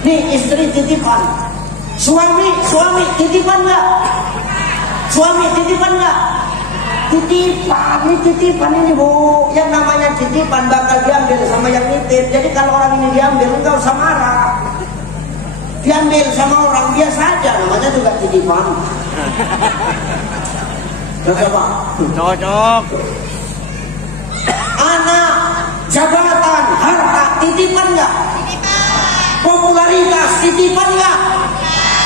Nih istri titipan, suami titipan nggak? Suami titipan nggak? Titipan ini bu, yang namanya titipan bakal diambil sama yang nitip. Jadi kalau orang ini diambil enggak usah marah. Diambil sama orang biasa aja, namanya juga titipan. Cocok pak? Cocok. Anak, jabatan, harta, titipan nggak? Popularitas, titipan nggak?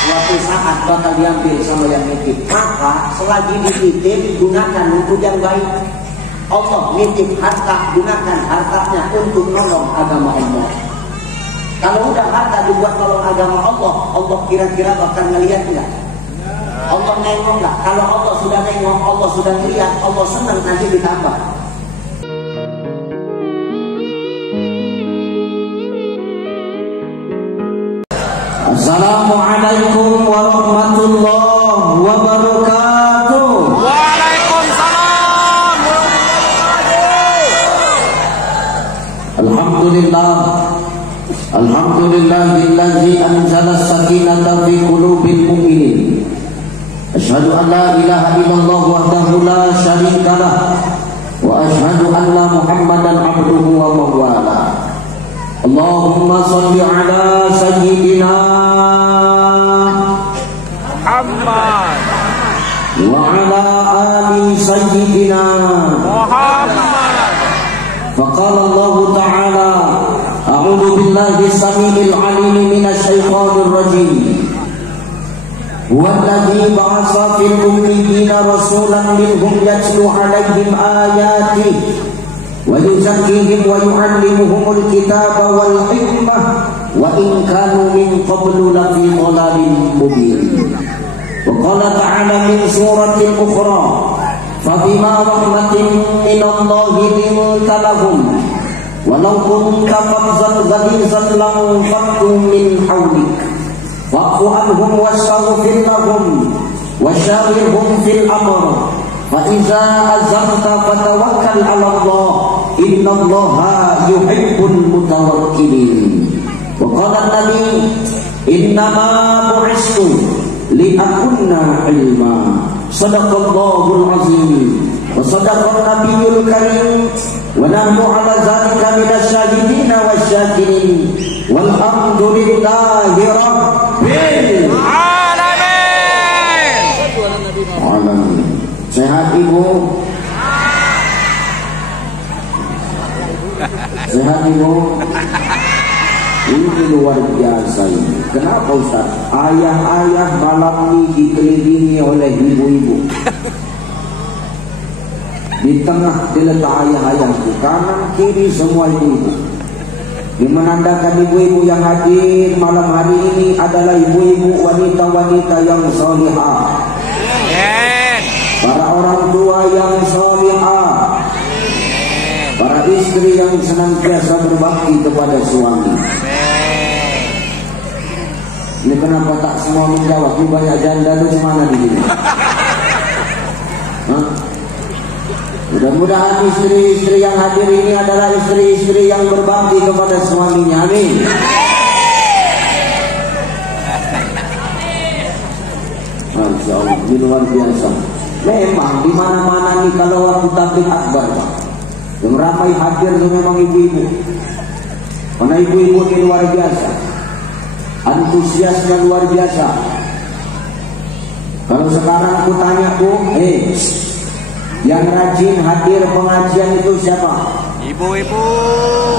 Suatu saat bakal diambil sama yang nitip. Maka selagi dititip, gunakan untuk yang baik. Allah nitip harta, gunakan hartanya untuk nolong agama Allah. Kalau udah harta dibuat nolong agama Allah, Allah kira-kira bakal ngeliat nggak? Allah nengok nggak? Kalau Allah sudah nengok, Allah sudah ngeliat, Allah senang, nanti ditambah. Assalamualaikum warahmatullahi wabarakatuh. Waalaikumsalam. Alhamdulillahillazi anzala sakinata fi qulubil mu'minin. Asyhadu an la ilaha illallah wahdahu la syarikalah wa asyhadu anna Muhammadan abduhu wa mawala. Allahumma salli ala sayyidina Muhammad wa ala ali sayyidina Muhammad. Faqala Allah ta'ala a'udzu billahi samiil 'aliim minasy syaithaanir rajiim. Huwallazi ba'atsa fil ummiyyiina rasuulan minhum yatlu 'alaihim aayaatihi wa yuzakkihim wa yu'allimuhumul kitaaba wal hikmah wa in kanu min qablu lafi dhalalin mubin. Wa qala ta'ala min suratin ukhra fabima rahmatin minallahi linta lahum walau kunta fadhlan ghalizal lanfaddu min hawlik fa'fu anhum wastaghfir lahum wasyawirhum fil amr fa iza azamta fatawakkal 'ala Allah innallaha yuhibbul mutawakkilin. Wa qala an-nabi innama bu'istu li'akunna ilma. Sadaqallahul azim wa sadaqan nabiyyul karim wa nahnu 'ala dzalika minasy syahidin wasyakirin walhamdulillahi rabbil alamin. Sehat ibu? Sehat ibu? Ini luar biasa ini. Kenapa Ustaz? Ayah-ayah malam ini dikelilingi oleh ibu-ibu. Di tengah diletak ayah-ayah, kanan kiri semua ibu-ibu. Ini menandakan ibu-ibu yang hadir malam hari ini adalah ibu-ibu wanita-wanita yang salihah. Para orang tua yang salihah, para istri yang senantiasa berbakti kepada suami. Ini kenapa tak semua menjawab? Ini banyak janda itu mana di sini? Mudah-mudahan istri-istri yang hadir ini adalah istri-istri yang berbakti kepada suaminya. Amin. Masya Allah, ini luar biasa. Memang di mana-mana nih kalau waktu tabligh akbar, Pak, yang ramai hadir itu memang ibu-ibu. Karena ibu-ibu ini luar biasa, antusiasnya luar biasa. Kalau sekarang aku tanya Bu, yang rajin hadir pengajian itu siapa? Ibu-ibu.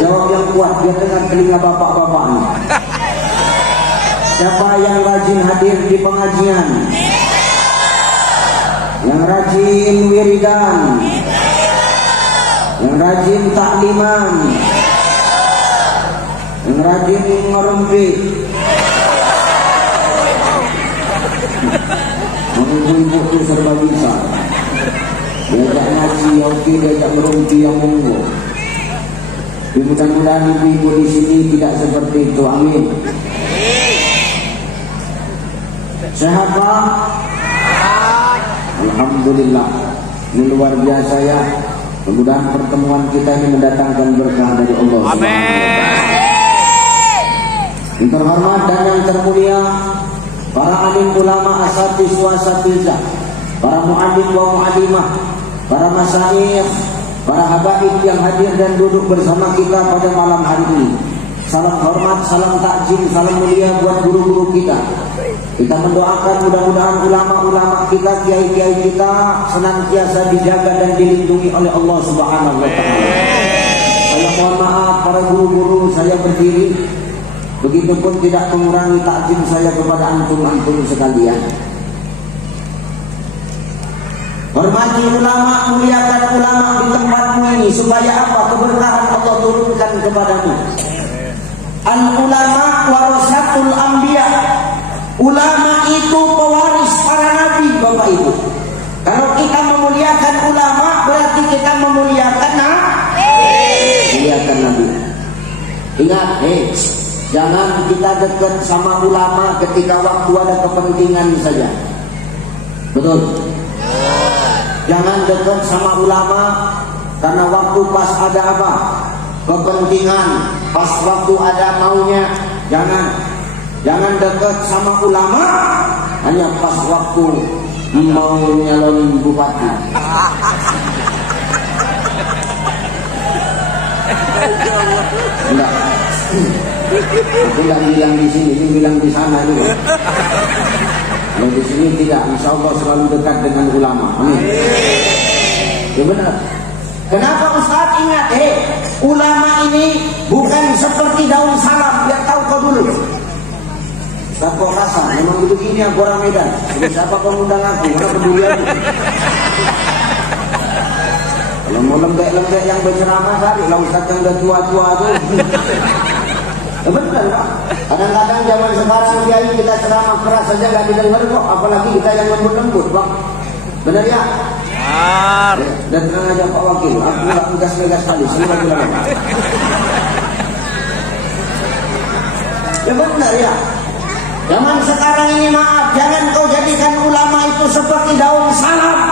Jawab yang kuat, dia dengar telinga bapak-bapaknya. Siapa yang rajin hadir di pengajian? Yang rajin wiridan, yang rajin takliman, yang rajin ngerumpi. Ibu-ibu itu serba bisa. Diajak ngaji, oke, diajak ngerumpi yang monggo. Mudah-mudahan ibu-ibu di sini tidak seperti itu. Amin. Sehat Pak? Alhamdulillah. Ini luar biasa ya. Mudah-mudahan pertemuan kita ini mendatangkan berkah dari Allah. Amin. Yang terhormat dan yang termulia para alim ulama asatidz wa asatizah, para muallim wa muallimah, para masyayikh, para habaib yang hadir dan duduk bersama kita pada malam hari ini. Salam hormat, salam takjim, salam mulia buat guru-guru kita. Kita mendoakan mudah-mudahan ulama-ulama kita, kiai-kiai kita senantiasa dijaga dan dilindungi oleh Allah Subhanahu wa taala. Saya mohon maaf para guru-guru, saya berdiri. Begitupun tidak mengurangi takjim saya kepada antum-antum sekalian. Hormati ulama, muliakan ulama di tempatmu ini supaya apa? Keberkahan Allah turunkan kepadamu. Al-ulama warasatul anbiya. Ulama itu pewaris para nabi, Bapak Ibu. Kalau kita memuliakan ulama berarti kita memuliakan nabi. Ingat, jangan kita dekat sama ulama ketika waktu ada kepentingan saja. Betul? Jangan dekat sama ulama karena waktu pas ada apa? Kepentingan, pas waktu ada maunya. Jangan dekat sama ulama hanya pas waktu mau nyalon bupati. Enggak. Aku enggak bilang di sini, ini bilang di sana juga. Kalau di sini tidak, insya Allah selalu dekat dengan ulama. Amin. Ya benar. Kenapa Ustaz? Ingat, ulama ini bukan seperti daun salam. Biar tahu kau dulu. Ustaz kok kasar? Memang begini aku orang Medan. Jadi siapa pengundang aku? Mana peduli aku? Kalau mau lembek-lembek yang berceramah carilah Ustaz yang udah tua-tua tuh. Ya benar Pak. Kadang-kadang zaman sekarang kiai kita ceramah keras saja gak didengar kok. Apalagi kita yang lembut-lembut Pak. Benar ya? Benar. Dan tenang aja Pak Wakil. Aku gak megas-megas sekali. Semua bilang. Ya benar ya. Zaman sekarang ini maaf. Jangan kau jadikan ulama itu seperti daun salam.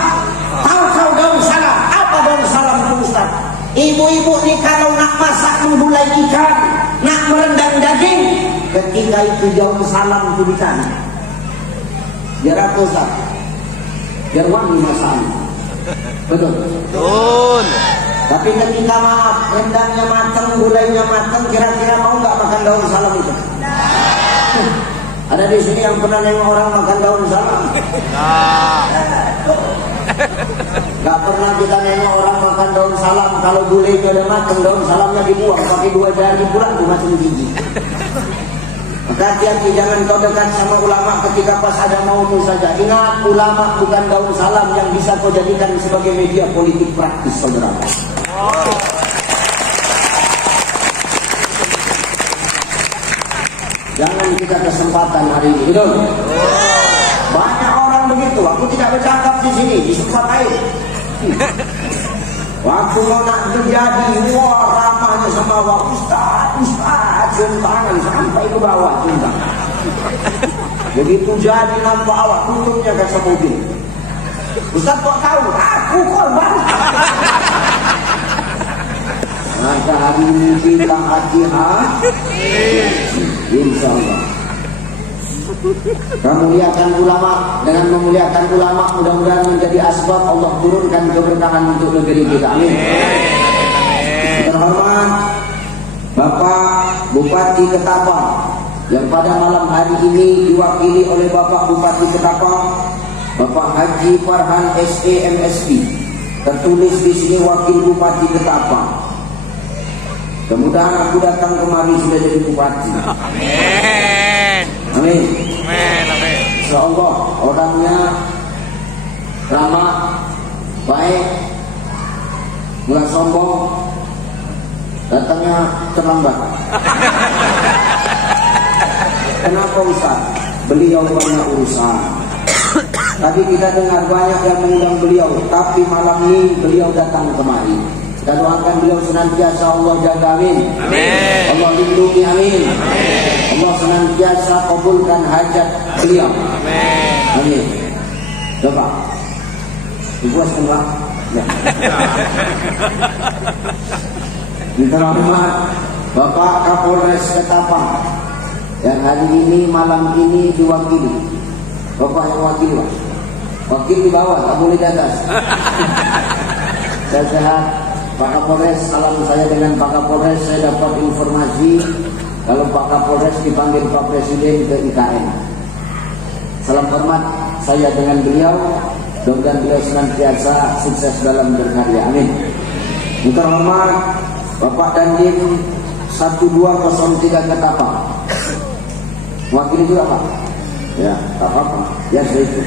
Tahu kau daun salam? Apa daun salam itu Ustaz? Ibu-ibu nih kalau nak masak menggulai ikan, nak merendam daging, ketika itu daun salam itu dicari. Biar apa Ustaz? Biar wangi masaknya. Betul? Betul. Tapi ketika maaf, rendangnya matang, gulainya matang, kira-kira mau nggak makan daun salam itu? Ada di sini yang pernah nengok orang makan daun salam? Gak pernah kita nengok orang makan daun salam. Kalau gulainya udah matang, daun salamnya dibuang, pakai 2 jari pulang tuh macam gigi. Maka hati-hati, jangan kau dekat sama ulama ketika pas ada maumu saja. Ingat, ulama bukan daun salam yang bisa kau jadikan sebagai media politik praktis, saudara. Jangan kita kesempatan hari ini, betul? Banyak orang begitu. Aku tidak bercakap di sini, di tempat lain. Waktu mau nak terjadi, wah ramahnya sama Allah. Ustaz, cium tangan sampai ke bawah, cium tangan. Begitu jadi nampak awak, tutupnya kaca mobil. Ustaz kok tahu? Aku korban. Maka hari ini kita hati-hati, insya Allah. Memuliakan ulama, dengan memuliakan ulama mudah-mudahan menjadi asbab Allah turunkan keberkahan untuk negeri kita. Amin. Terhormat Bapak Bupati Ketapang yang pada malam hari ini diwakili oleh Bapak Bupati Ketapang, Bapak Haji Farhan SE MSP. Tertulis di sini Wakil Bupati Ketapang. Mudah-mudahan aku datang kemari sudah jadi bupati. Amin. Amin. Amin. Insyaallah orangnya ramah, baik, nggak sombong, datangnya terlambat. Kenapa Ustaz? Beliau banyak urusan. Tadi kita dengar banyak yang mengundang beliau, tapi malam ini beliau datang kemari. Kita doakan beliau senantiasa Allah jaga, amin. Amin. Allah lindungi, amin. Allah senantiasa kabulkan hajat beliau. Amin. Amin. Coba dipuaskan Pak. Ya. Minta rahmat Bapak Kapolres Ketapang, yang hari ini malam ini diwakili. Bapak yang wakil, Pak. Wakil di bawah, tak boleh di atas. Saya sehat, Pak Kapolres. Salam saya dengan Pak Kapolres. Saya dapat informasi kalau Pak Kapolres dipanggil Pak Presiden ke IKN. Salam hormat saya dengan beliau. Mudah-mudahan beliau senantiasa sukses dalam berkarya. Amin. Yang terhormat Bapak Dandim 1203 Ketapang. Wakil juga Pak. Ya, tak apa-apa. Ya, saya itu.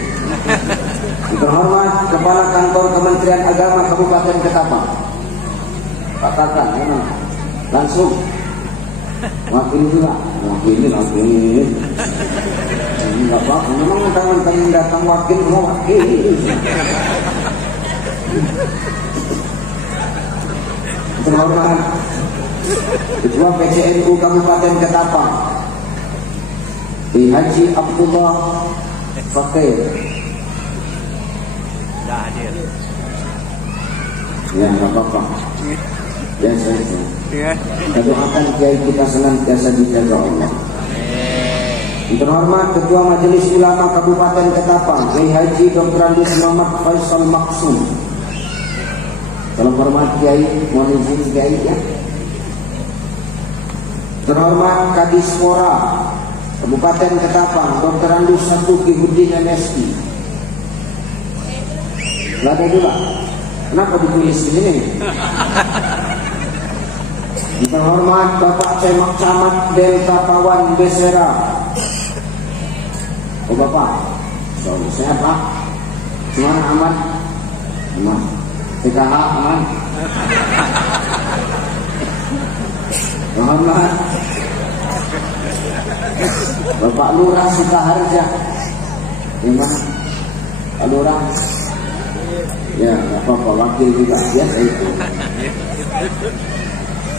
Yang terhormat Kepala Kantor Kementerian Agama Kabupaten Ketapang. Katakan, memang langsung. Wakil juga. Wakil. Enggak apa-apa. Memang tangan-tangan datang wakil semua wakil. Terhormat Ketua PCNU Kabupaten Ketapang Haji Abdullah Fakir. Dah hadir. Ya, enggak apa-apa. Ya, saya. Kita doakan kiai kita senantiasa dijaga Allah. Yang terhormat Ketua Majelis Ulama Kabupaten Ketapang Kiai Haji Dr. Andus Muhammad Faisal Maksum. Salam hormat Kiai, mohon izin Kiai ya. Terhormat Kadispora Kabupaten Ketapang Dr. Andus Satu Kihudin MSI. Gak ada juga. Kenapa ditulis di sini? Yang terhormat Bapak Camat Delta Pawan Besera. Oh Bapak, sehat Pak? Cuman aman? Aman. PKH aman? Muhammad Bapak Lurah Sukaharja. Gimana? Pak Lurah? Ya, nggak apa-apa, wakil juga biasa itu.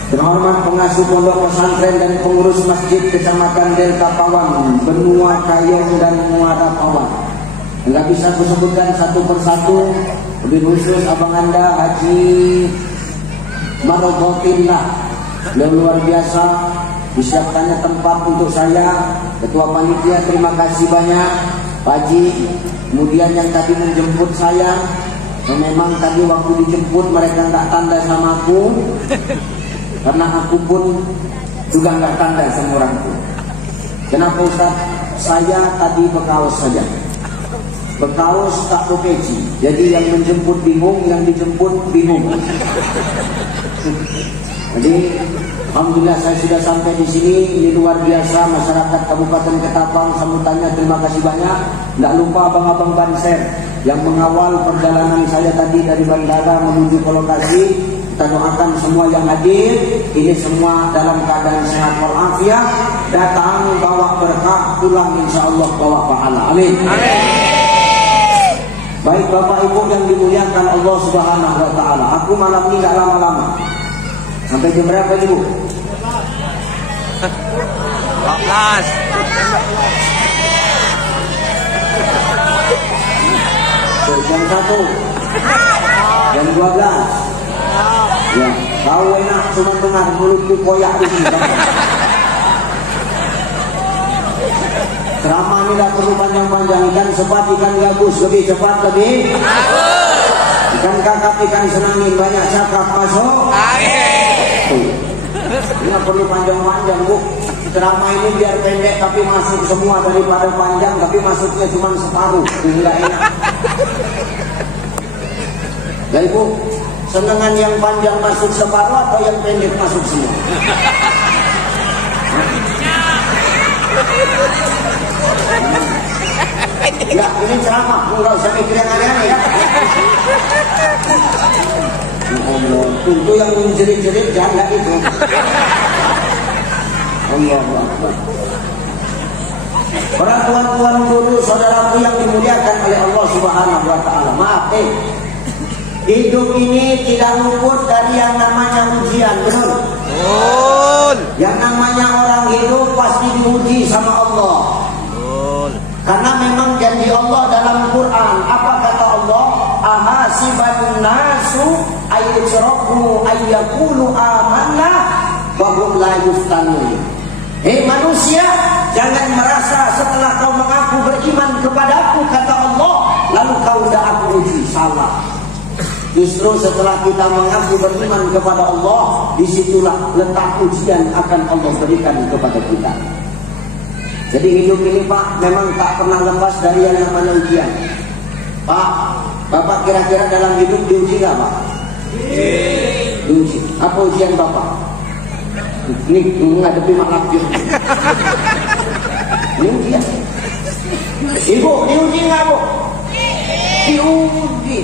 Terhormat pengasuh pondok pesantren dan pengurus masjid Kecamatan Delta Pawan, Benua Kayong dan Muara Pawan. Enggak bisa kusebutkan satu persatu. Lebih khusus abang Anda Haji Marobotinlah, beliau luar biasa disiapkannya tempat untuk saya. Ketua panitia terima kasih banyak Pak Haji. Kemudian yang tadi menjemput saya, memang tadi waktu dijemput mereka enggak tanda sama aku. Karena aku pun juga nggak tanda sama orang itu. Kenapa Ustaz? Saya tadi bekaos saja. Bekaos tak peci. Jadi yang menjemput bingung, yang dijemput bingung. Jadi alhamdulillah saya sudah sampai di sini. Ini luar biasa masyarakat Kabupaten Ketapang sambutannya terima kasih banyak. Tidak lupa abang-abang Banser yang mengawal perjalanan saya tadi dari bandara menuju ke lokasi. Kita doakan semua yang hadir ini semua dalam keadaan sehat walafiat, datang bawa berkah, pulang insyaallah bawa pahala. Amin. Amin. Baik Bapak Ibu yang dimuliakan Allah Subhanahu wa taala. Aku malam ini enggak lama-lama. Sampai jam berapa Ibu? 14. Jam 1. Jam 12. Ya, kau enak cuma dengar mulutku koyak di sini. Ceramah ini tidak perlu panjang-panjang. Ikan sepat, ikan gabus, lebih cepat, lebih ikan kakap, ikan senangin, banyak cakap masuk. Tidak perlu panjang-panjang Bu. Ceramah ini biar pendek tapi masuk semua, daripada panjang tapi masuknya cuma separuh. Tidak enak. Ya Ibu, senangan yang panjang masuk separuh atau yang pendek masuk semua? Ya, ini ceramah, enggak usah mikir yang aneh-aneh ya. Allah, tentu yang menjerit-jerit jangan itu. Allahu Akbar. Para tuan-tuan guru, saudaraku yang dimuliakan oleh Allah Subhanahu wa taala. Maaf, hidup ini tidak luput dari yang namanya ujian, betul? Betul. Yang namanya orang hidup pasti diuji sama Allah. Betul. Karena memang janji Allah dalam Quran. Apa kata Allah? Ahasiban nasu ayyutraku ayyakulu amanna wa hum la yuftanun. Hei manusia, Jangan merasa setelah kau mengaku beriman kepadaku, kata Allah, lalu kau udah aku uji. Salah. Justru setelah kita mengaku beriman kepada Allah, disitulah letak ujian akan Allah berikan kepada kita. Jadi hidup ini Pak, memang tak pernah lepas dari yang namanya ujian. Pak, Bapak kira-kira dalam hidup diuji nggak Pak? Diuji. Apa ujian Bapak? Ini menghadapi maklum. Ini ujian. Ibu, diuji nggak Bu? Diuji.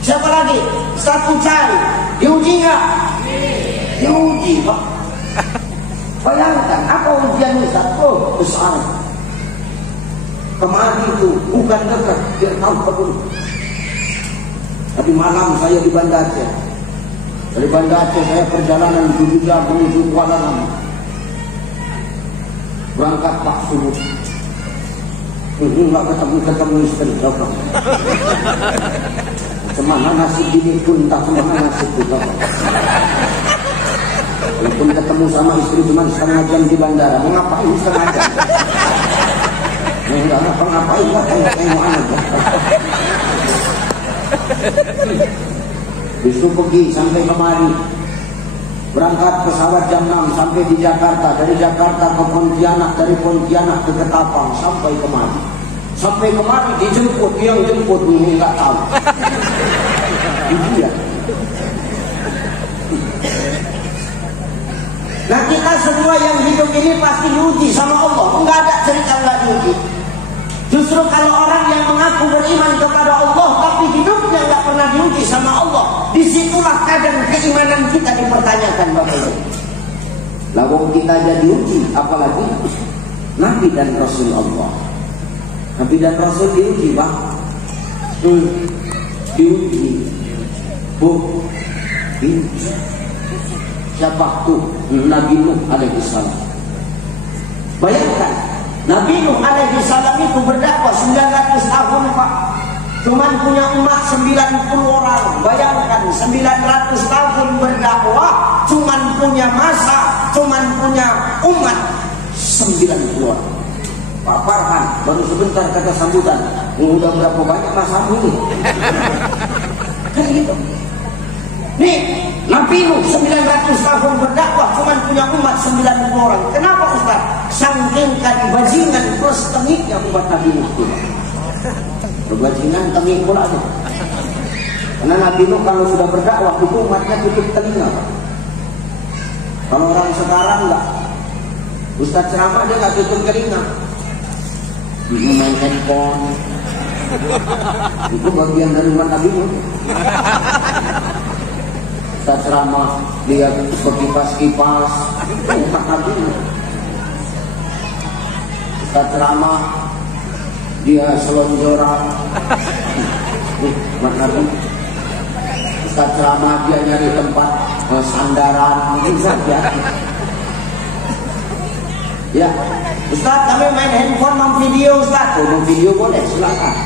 Siapa lagi? Satu cari. Diuji nggak? Diuji Pak. Bayangkan apa ujian Ustaz? Oh besar. Kemari itu bukan dekat, biar tahu perlu. Tadi malam saya di Banda Aceh. Dari Banda Aceh saya perjalanan 7 jam menuju Kuala Lumpur. Berangkat Pak subuh. Nggak ketemu istri. Semana nasib ini pun tak semana nasib itu. Walaupun ketemu sama istri cuma setengah jam di bandara, mau ngapain setengah jam? Enggak ngapa-ngapain lah, tengok aja. Besok pergi sampai kemari, berangkat pesawat jam 6 sampai di Jakarta, dari Jakarta ke Pontianak, dari Pontianak ke Ketapang sampai kemari. Sampai kemari dijemput, yang jemput ini nggak tahu. Iya. Nah kita semua yang hidup ini pasti diuji sama Allah. Enggak ada cerita nggak diuji. Justru kalau orang yang mengaku beriman kepada Allah tapi hidupnya nggak pernah diuji sama Allah, disitulah kadang keimanan kita dipertanyakan Bapak Ibu. Lalu kita jadi diuji, apalagi Nabi dan Rasul Allah. Nabi dan Rasul diuji Pak. Diuji. Diuji. Siapa tuh? Nabi Nuh alaihissalam. Bayangkan, Nabi Nuh alaihissalam itu berdakwah 900 tahun Pak. Cuman punya umat 90 orang. Bayangkan 900 tahun berdakwah, cuman punya masa, cuman punya umat 90 orang. Pak Farhan baru sebentar kata sambutan. Udah berapa banyak masamu ini? Kan gitu. Nih, Nabi Nuh 900 tahun berdakwah cuma punya umat 90 orang. Kenapa Ustaz? Saking bajingan plus tengiknya umat Nabi Nuh itu. Berbajingan tengik pula tuh. Karena Nabi Nuh kalau sudah berdakwah itu umatnya tutup telinga. Kalau orang sekarang enggak. Ustaz ceramah dia enggak tutup telinga. Main handphone. Itu bagian dari umat Nabi Nuh. Ustaz ceramah dia berkipas-kipas, umat Nabi. Ustaz ceramah dia selonjoran, umat Nabi. Ustaz ceramah dia nyari tempat sandaran, mungkin saja. Ya, Ustaz kami main handphone, mau video Ustaz. Mau video boleh, silakan.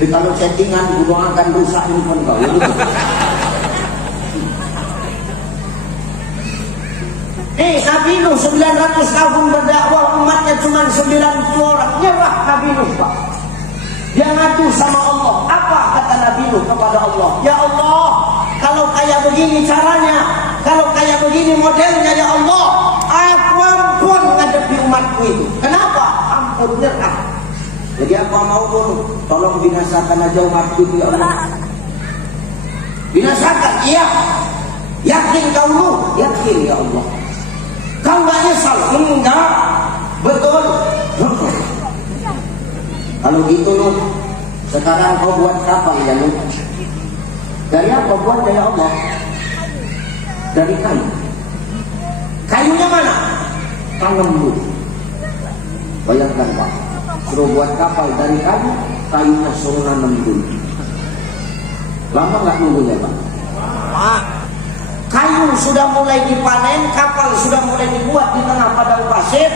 Tapi kalau chattingan, gunung akan rusak handphone kau. Nabi Nuh 900 tahun berdakwah, umatnya cuma 90 orang. Nyerah Nabi Nuh Pak. Dia ngadu sama Allah. Apa kata Nabi Nuh kepada Allah? Ya Allah, kalau kayak begini caranya, kalau kayak begini modelnya ya Allah, aku ampun ngadepi umatku itu. Kenapa? Ampun, nyerah. Jadi apa mau bunuh? Tolong binasakan aja umatku itu ya Allah. Binasakan, iya. Yakin kau Nuh? Yakin ya Allah. Kau gak nyesal? Enggak. Betul. Kalau gitu Nuh, sekarang kau buat kapal ya Nuh. Dari apa buat ya Allah? Dari kayu. Kayunya mana? Tangan Nuh. Bayangkan Pak, suruh buat kapal dari kayu, kayunya suruh nanam dulu. Lama gak nunggunya Pak? Kayu sudah mulai dipanen, kapal sudah mulai dibuat di tengah padang pasir.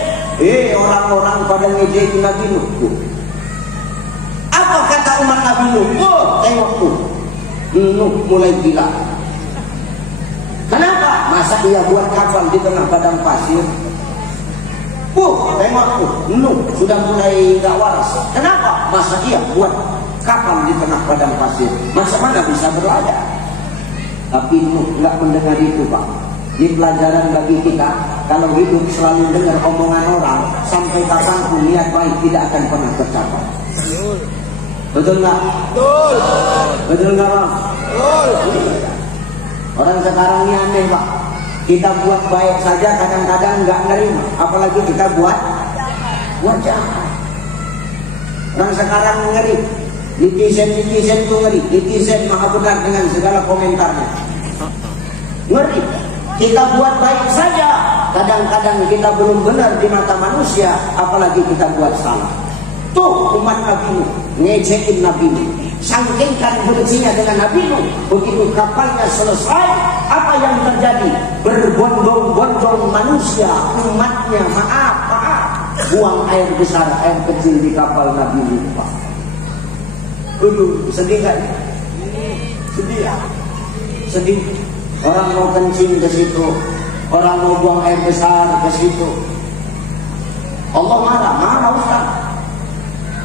Orang-orang pada ngejekin Nabi Nuh. Apa kata umat Nabi Nuh? Oh, tengok tuh, Nuh mulai gila. Kenapa? Masa dia buat kapal di tengah padang pasir? Tengok tuh, sudah mulai gak waras. Kenapa? Masa iya buat kapal di tengah padang pasir, macam mana bisa berlayar? Tapi Nuh nggak mendengar itu, Pak. Ini pelajaran bagi kita. Kalau hidup selalu dengar omongan orang, sampai kapanpun niat baik tidak akan pernah tercapai. Betul nggak? Betul. Betul nggak, Bang? Betul. Orang sekarang ini aneh, Pak. Kita buat baik saja kadang-kadang nggak nerima, apalagi kita buat jahat. Orang sekarang ngeri. Netizen itu ngeri. Netizen maha benar dengan segala komentarnya. Ngeri. Kita buat baik saja, kadang-kadang kita belum benar di mata manusia, apalagi kita buat salah. Tuh umat Nabi Nuh ngecekin Nabi Nuh, sangkingkan bencinya dengan Nabi Nuh. Begitu kapalnya selesai, apa yang terjadi? Berbondong-bondong manusia, umatnya maaf, buang air besar, air kecil di kapal Nabi Nuh, Pak. Sedih gak? Sedih ya? Sedih. Orang mau kencing ke situ, orang mau buang air besar ke situ. Allah marah Ustaz.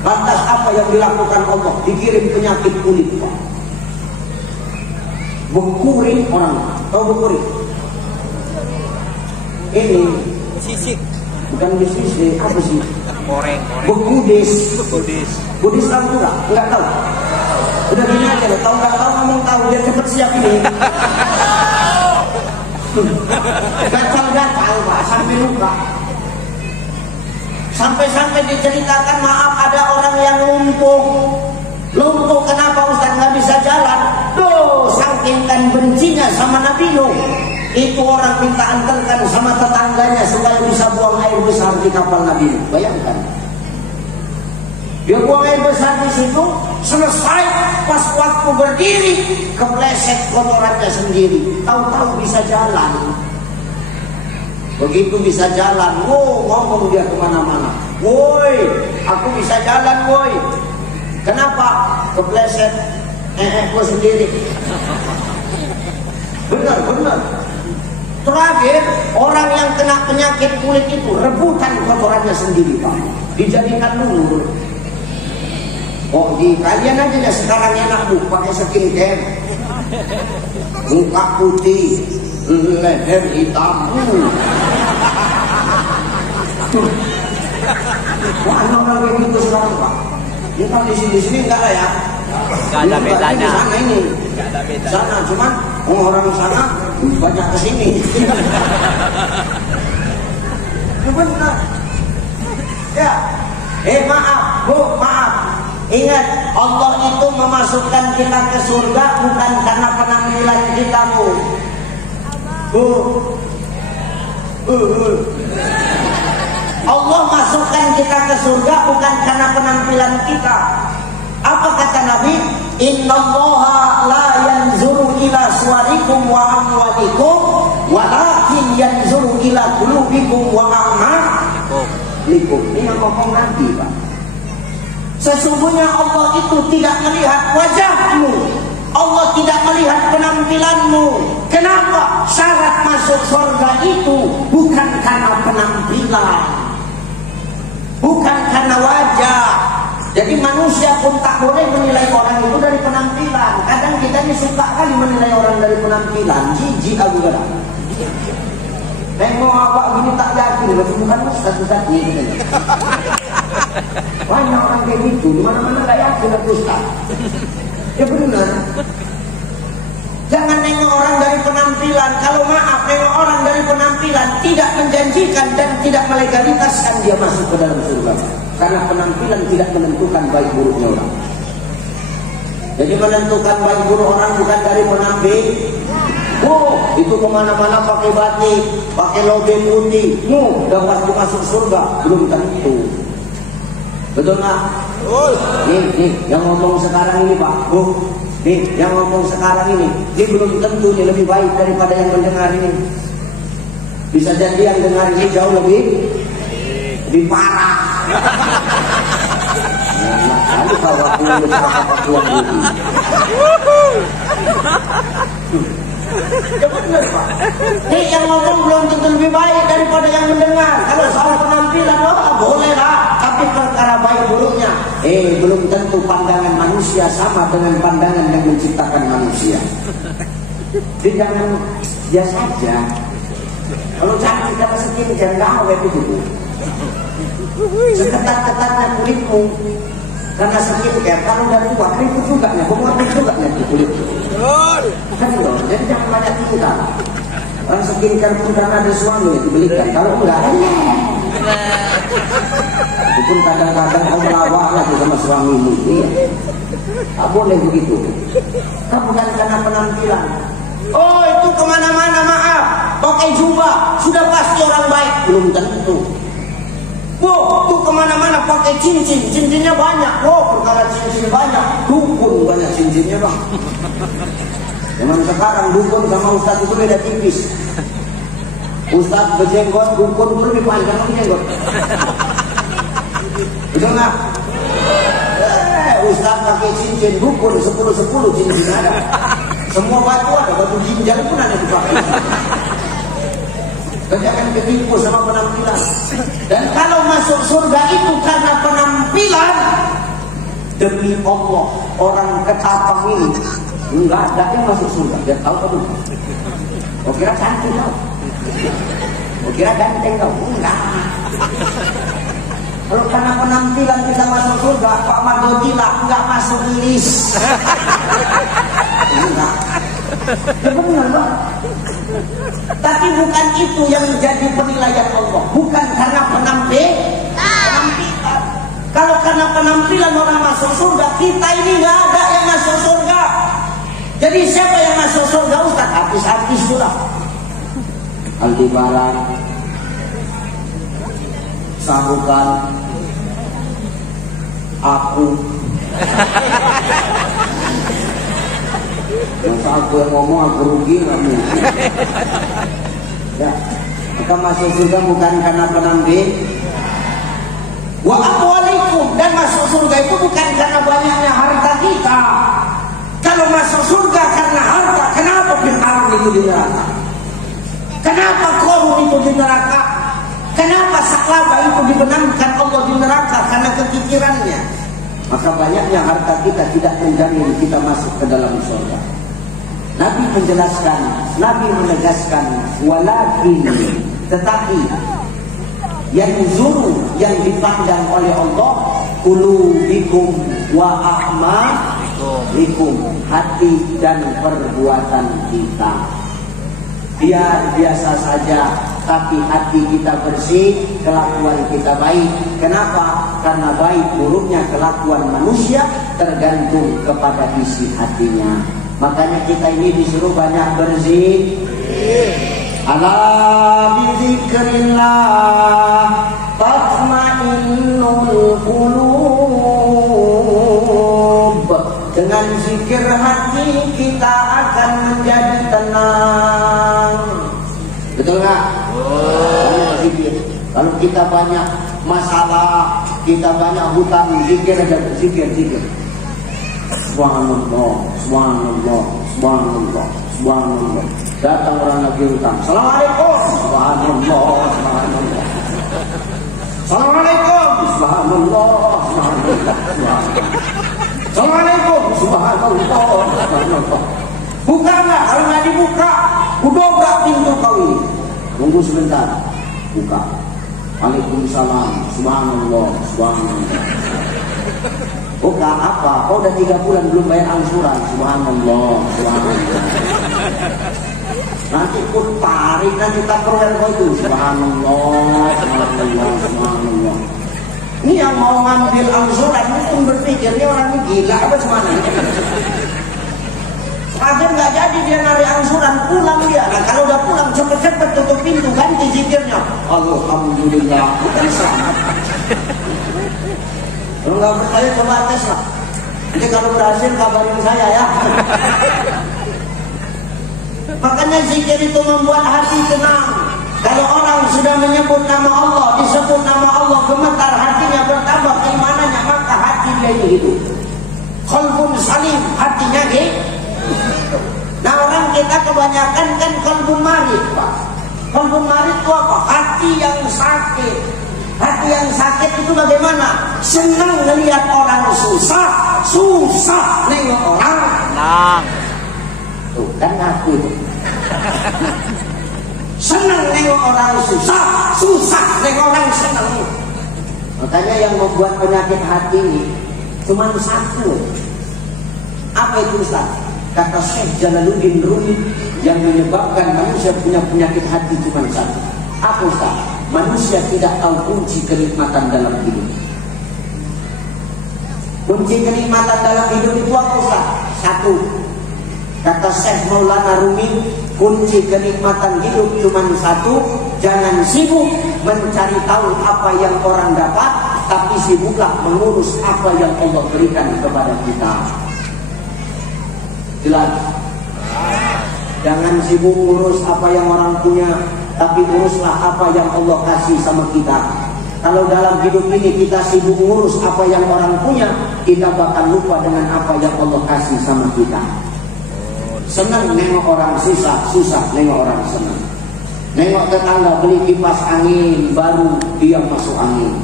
Lantas apa yang dilakukan Allah? Dikirim penyakit kulit, Pak. Bekuring orang. Tahu bekuring? Ini sisik. Bukan bisnis, apa sih? Goreng. Bekudis. Budis tahu enggak tahu. Udah gini aja loh, tahu nggak tahu ngomong tahu biar cepet siap ini. Gatal Pak, sampai luka. Sampai diceritakan, maaf, ada orang yang lumpuh kenapa Ustaz nggak bisa jalan? Saking kan bencinya sama Nabi Nuh, itu orang minta antarkan sama tetangganya supaya bisa buang air besar di kapal Nabi Nuh. Bayangkan, dia buang air besar di situ, selesai pas waktu berdiri kepleset kotorannya sendiri. Tahu-tahu bisa jalan. Begitu bisa jalan, ngomong dia kemana-mana. Woi, aku bisa jalan, woi. Kenapa? Kepleset gua sendiri. Benar. Terakhir, orang yang kena penyakit kulit itu rebutan kotorannya sendiri, Pak. Dijadikan lulur. Oh, di kalian aja ya sekarang enak Bu, pakai skincare. Muka putih, leher hitam. Wah, orang kayak gitu sekarang, Pak. Ini kan di sini enggak lah ya. Enggak ada bedanya. Di sana ini. Enggak ada bedanya. Sana cuman orang sana banyak ke sini. Benar. Ya. Maaf, Bu, maaf. Ingat, Allah itu memasukkan kita ke surga bukan karena penampilan kita, Bu. Allah masukkan kita ke surga bukan karena penampilan kita. Apa kata Nabi? Innallaha la yanzuru ila suwarikum wa amwalikum walakin yanzuru ila qulubikum wa a'malikum. Ini yang ngomong Nabi, Pak. Sesungguhnya Allah itu tidak melihat wajahmu, Allah tidak melihat penampilanmu. Kenapa? Syarat masuk surga itu bukan karena penampilan, bukan karena wajah. Jadi manusia pun tak boleh menilai orang itu dari penampilan. Kadang kita ini suka kali menilai orang dari penampilan. Jijik aku kata. Mau apa gini tak yakin, bukan ustaz-ustaz ini. Banyak orang kayak gitu, di mana-mana gak yakin aku ustaz. Ya benar. Jangan nengok orang dari penampilan. Kalau maaf, nengok orang dari penampilan tidak menjanjikan dan tidak melegalitaskan dia masuk ke dalam surga. Karena penampilan tidak menentukan baik buruknya orang. Jadi menentukan baik buruk orang bukan dari penampilan. Itu kemana-mana pakai batik, pakai lobe putih, dapat masuk surga, belum tentu. Betul nggak? Nih, yang ngomong sekarang ini Pak, nih, yang ngomong sekarang ini, dia belum tentu dia lebih baik daripada yang mendengar ini. Bisa jadi yang dengar ini jauh lebih parah. Lalu kalau aku Ya benar Pak. Nih yang ngomong belum tentu lebih baik daripada yang mendengar. Kalau soal penampilan boleh lah, tapi perkara baik buruknya belum tentu pandangan manusia sama dengan pandangan yang menciptakan manusia. Jadi jangan biasa saja. Kalau cantik kata segini jangan awet itu. Seketat-ketatnya kulitmu karena skincare, kalau udah tua keriput juga nih, pemotif juga nih di kulit. Kan loh, jadi jangan banyak tinggal. Orang skincare pun karena ada suami dibelikan, kalau enggak walaupun kadang-kadang kau melawak lagi sama suamimu, iya. Tak boleh begitu. Kan bukan karena penampilan. Oh itu kemana-mana maaf, pakai jubah, sudah pasti orang baik, belum tentu. Wow, tuh kemana-mana pakai cincin, cincinnya banyak. Wow, perkara cincin banyak, dukun banyak cincinnya bang. Zaman sekarang dukun sama ustadz itu beda tipis. Ustadz berjenggot, dukun itu lebih panjang berjenggot. Betul nggak? Ustadz pakai cincin, dukun 10-10 cincin ada. Semua batu ada, batu ginjal pun ada dipakai. Jangan ketipu sama penampilan. Dan kalau masuk surga itu karena penampilan, demi Allah orang ketapang ini enggak ada yang masuk surga. Dia tahu apa belum? Oh kira cantik kau? Oh kira ganteng kau? Enggak. Kalau karena penampilan kita masuk surga, Pak Madodila enggak masuk list. Enggak. Ya benar Pak. Tapi bukan itu yang menjadi penilaian Allah. Bukan karena penampilan. Kalau karena penampilan orang masuk surga, kita ini nggak ada yang masuk surga. Jadi siapa yang masuk surga Ustaz? Artis-artis sudah. Aldebaran, Sabukan, aku. Masa aku yang ngomong aku rugi nggak mungkin. Ya, maka masuk surga bukan karena penampilan. Wa amwalikum, dan masuk surga itu bukan karena banyaknya harta kita. Kalau masuk surga karena harta, kenapa Fir'aun itu di neraka? Kenapa Qarun itu di neraka? Kenapa Saklaba itu dibenamkan Allah di neraka? Karena kekikirannya. Maka banyaknya harta kita tidak menjamin kita masuk ke dalam surga. Nabi menjelaskan, Nabi menegaskan, walakin, tetapi yang zuru, yang dipandang oleh Allah, qulubikum wa a'malikum, hati dan perbuatan kita. Biar biasa saja, tapi hati kita bersih, kelakuan kita baik. Kenapa? Karena baik buruknya kelakuan manusia tergantung kepada isi hatinya. Makanya kita ini disuruh banyak berzikir. Ala bizikrillah tatma'innul qulub. Dengan zikir hati kita akan menjadi tenang. Betul nggak? Kalau kita banyak masalah, kita banyak hutang, zikir aja, zikir. Subhanallah, subhanallah, subhanallah, subhanallah. Datang orang lagi hutang. Assalamualaikum. Subhanallah, subhanallah. Assalamualaikum. Subhanallah, subhanallah, subhanallah. Assalamualaikum. Subhanallah, subhanallah. Buka nggak? Kalau nggak dibuka, udobrak pintu kau ini. Tunggu sebentar. Buka. Waalaikumsalam. Subhanallah, subhanallah. Buka apa? Kau udah 3 bulan belum bayar angsuran. Subhanallah, subhanallah. Nanti pun tarik, nanti tak perlu kau itu. Subhanallah, subhanallah, subhanallah. Ini yang mau ngambil angsuran ini pun berpikir ini orang ini gila apa semana? Akhir nggak jadi dia narik angsuran, pulang dia. Nah kalau udah pulang cepet-cepet tutup pintu, ganti zikirnya. Alhamdulillah, bukan selamat. Kalau nggak percaya coba tes lah. Nanti kalau berhasil kabarin saya ya. Makanya zikir itu membuat hati tenang. Kalau orang sudah menyebut nama Allah, disebut nama Allah, gemetar hatinya, bertambah keimanannya, maka hati dia ini hidup. Qalbun salim, hatinya gitu. Nah orang kita kebanyakan kebanyakan kan qalbun marid, Pak. Qalbun marid itu apa? Hati yang sakit. Hati yang sakit itu bagaimana? Senang melihat orang susah, susah nengok orang. Nah, Tuh kan aku itu. Senang nengok orang susah, susah nengok orang senang. Makanya yang membuat penyakit hati ini cuma satu. Apa itu Ustaz? Kata Syekh Jalaluddin Rumi, yang menyebabkan manusia punya penyakit hati cuma satu. Apa Ustaz? Manusia tidak tahu kunci kenikmatan dalam hidup. Kunci kenikmatan dalam hidup itu apa Ustaz? Satu. Kata Syekh Maulana Rumi, kunci kenikmatan hidup cuma satu. Jangan sibuk mencari tahu apa yang orang dapat, tapi sibuklah mengurus apa yang Allah berikan kepada kita. Jelas? Jangan sibuk ngurus apa yang orang punya, tapi uruslah apa yang Allah kasih sama kita. Kalau dalam hidup ini kita sibuk ngurus apa yang orang punya, kita bakal lupa dengan apa yang Allah kasih sama kita. Senang nengok orang susah, susah nengok orang senang. Nengok tetangga beli kipas angin baru, dia masuk angin.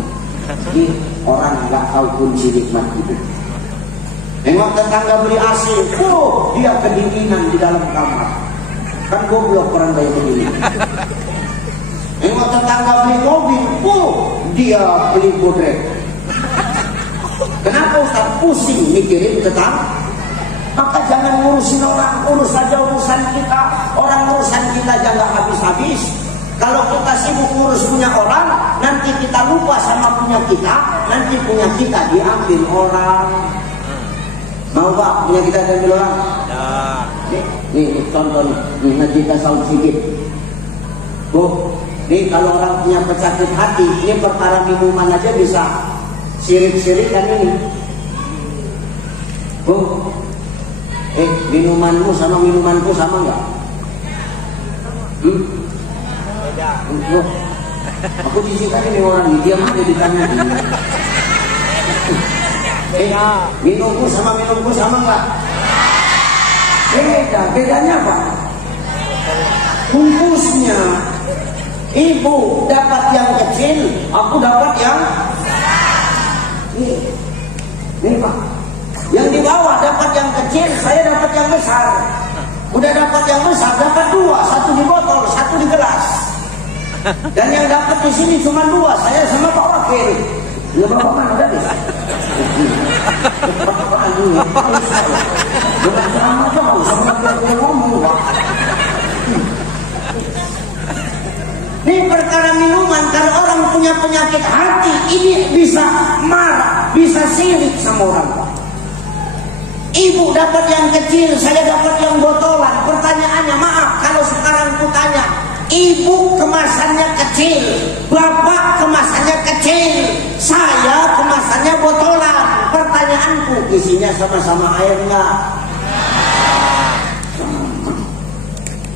Ini orang nggak tahu kunci nikmat hidup. Nengok tetangga beli AC, dia kedinginan di dalam kamar. Kan goblok orang kayak begini. Nengok tetangga beli mobil, dia beli bodrek. Kenapa Ustaz? Pusing mikirin tetangga. Maka jangan ngurusin orang, urus saja urusan kita. Orang urusan kita jangan habis-habis. Kalau kita sibuk ngurus punya orang, nanti kita lupa sama punya kita, nanti punya kita diambil orang. Mau Pak, punya kita diambil orang? Ya. Nih, tonton, nanti kita saut sedikit. Bu, nih kalau orang punya penyakit hati, ini perkara minuman aja bisa sirik-sirik kan ini. Bu, minumanmu sama minumanku sama nggak? Beda. Aku disikat ini orang dia mana ditanya ini. Minumku sama minumku sama nggak? Beda. Bedanya apa? Bungkusnya. Ibu dapat yang kecil, aku dapat yang ini Pak. Yang di bawah dapat yang kecil, saya dapat yang besar. Udah dapat yang besar, dapat dua, satu di botol, satu di gelas. Dan yang dapat di sini cuma dua, saya sama Pak Wakil. Ya Bapak mana udah deh. Jangan sama aja mau sama dia ngomong Pak. Ini perkara minuman, kalau orang punya penyakit hati, ini bisa marah, bisa sirik sama orang Pak. Ibu dapat yang kecil, saya dapat yang botolan. Pertanyaannya, maaf kalau sekarang aku tanya, ibu kemasannya kecil, bapak kemasannya kecil, saya kemasannya botolan. Pertanyaanku, isinya sama-sama air enggak?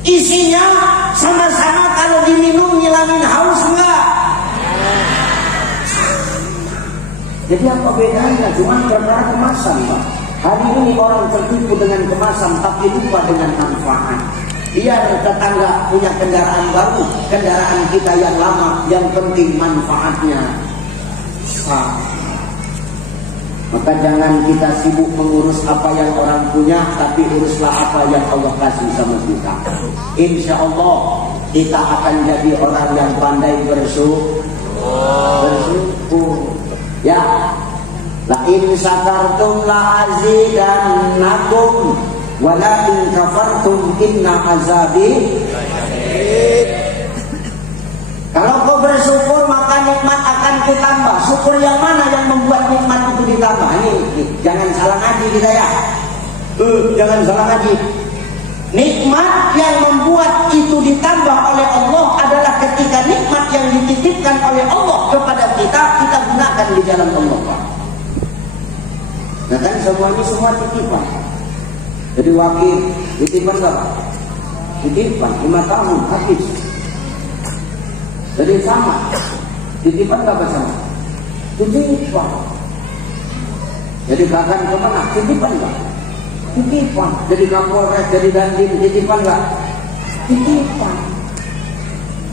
Isinya sama-sama kalau diminum ngilangin haus enggak? Jadi apa bedanya? Cuma perkara kemasan Pak. Hari ini orang tertipu dengan kemasan tapi lupa dengan manfaat. Biar tetangga punya kendaraan baru, kendaraan kita yang lama, yang penting manfaatnya. Maka jangan kita sibuk mengurus apa yang orang punya, tapi uruslah apa yang Allah kasih sama kita. Insya Allah kita akan jadi orang yang pandai bersyukur. Ya. La in syakartum la azidannakum wa la in kafartum inna azabi. Kalau kau bersyukur maka nikmat akan ditambah. Syukur yang mana yang membuat nikmat itu ditambah? Ini jangan salah ngaji kita ya. Jangan salah ngaji. Nikmat yang membuat itu ditambah oleh Allah adalah ketika nikmat yang dititipkan oleh Allah kepada kita, kita gunakan di jalan Allah Pak. Nah kan semuanya semua titipan. Jadi wakil titipan berapa? Titipan 5 tahun habis. Jadi sama. Titipan berapa sama? Titipan. Jadi bahkan kemana? Titipan enggak? Titipan. Jadi Kapolres, jadi Dandim, titipan enggak? Titipan.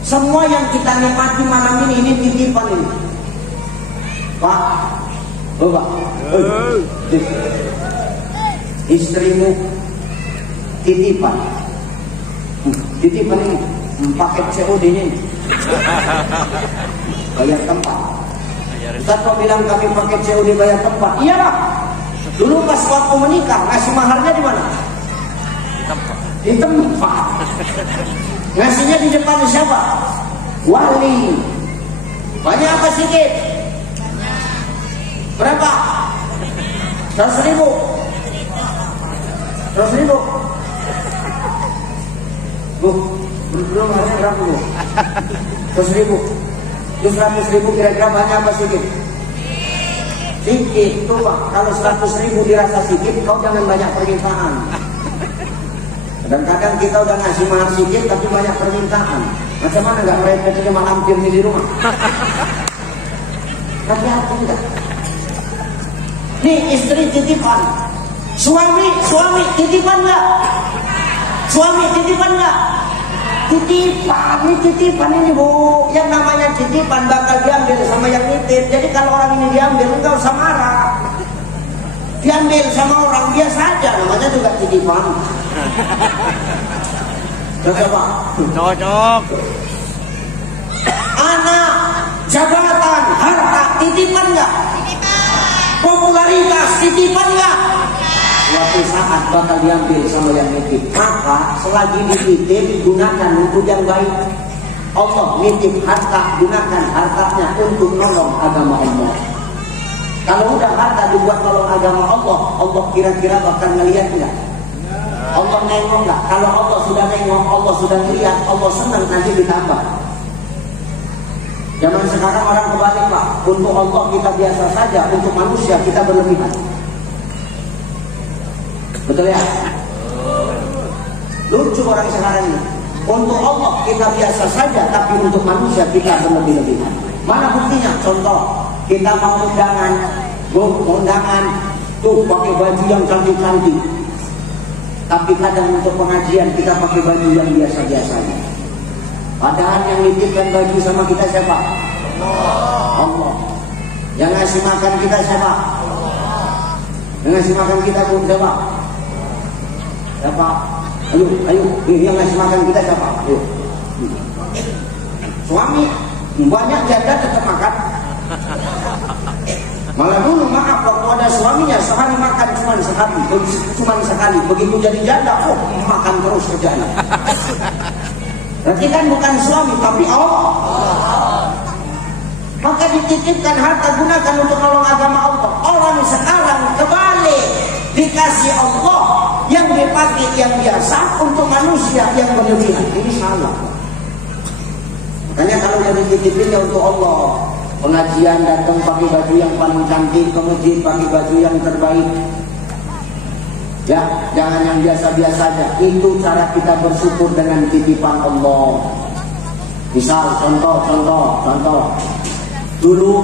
Semua yang kita nikmati malam ini titipan ini. Pak, Pak, istrimu titipan. Titipan ini paket COD ini. Bayar tempat. Ustaz kok bilang kami pakai COD bayar tempat? Iya Pak. Dulu pas waktu menikah ngasih maharnya di mana? Di tempat. Ngasihnya di depan siapa? Wali. Banyak apa sedikit? Berapa? 100.000. 100.000. Bu, belum harusnya berapa bu? 100.000. Itu 100.000 kira-kira banyak apa sedikit? Sedikit tuh Pak. Kalau 100.000 dirasa sedikit, kau jangan banyak permintaan. Kadang-kadang kita udah ngasih mahar sedikit tapi banyak permintaan. Macam mana nggak merepet cuma lampir di rumah? Tapi apa enggak? Nih istri titipan, suami titipan nggak? Suami titipan nggak? Titipan ini bu, yang namanya titipan bakal diambil sama yang nitip. Jadi kalau orang ini diambil enggak usah marah. Diambil sama orang biasa aja, namanya juga titipan. Cocok Pak? Cocok. Anak, jabatan, harta, titipan nggak? Popularitas, titipan nggak? Suatu saat bakal diambil sama yang nitip. Maka selagi dititip, gunakan untuk yang baik. Allah nitip harta, gunakan hartanya untuk nolong agama Allah. Kalau udah harta dibuat nolong agama Allah, Allah kira-kira bakal ngeliat nggak? Allah nengok nggak? Kalau Allah sudah nengok, Allah sudah ngeliat, Allah senang nanti ditambah. Zaman sekarang orang kebalik Pak. Untuk Allah kita biasa saja, untuk manusia kita berlebihan. Betul ya? Lucu orang sekarang ini. Untuk Allah kita biasa saja, tapi untuk manusia kita berlebih-lebihan. Mana buktinya? Contoh, kita mau undangan, tuh pakai baju yang cantik-cantik. Tapi kadang untuk pengajian kita pakai baju yang biasa-biasa. Padahal yang nitipkan baju sama kita siapa? Allah. Yang ngasih makan kita siapa? Yang ngasih makan kita pun siapa? Siapa? Ayo, yang ngasih makan kita siapa? Ayo. Suami, banyak janda tetap makan. Malah dulu maaf waktu ada suaminya sehari makan cuma sekali. Begitu jadi janda, makan terus kerjanya. Berarti kan bukan suami tapi Allah. Maka dititipkan harta gunakan untuk nolong agama Allah. Orang sekarang kebalik, dikasih Allah yang dipakai yang biasa untuk manusia yang berlebihan. Ini salah. Makanya kalau yang dititipinnya untuk Allah, pengajian datang pakai baju yang paling cantik, ke masjid pakai baju yang terbaik. Ya, jangan yang biasa-biasa aja. Itu cara kita bersyukur dengan titipan Allah. Misal contoh. Dulu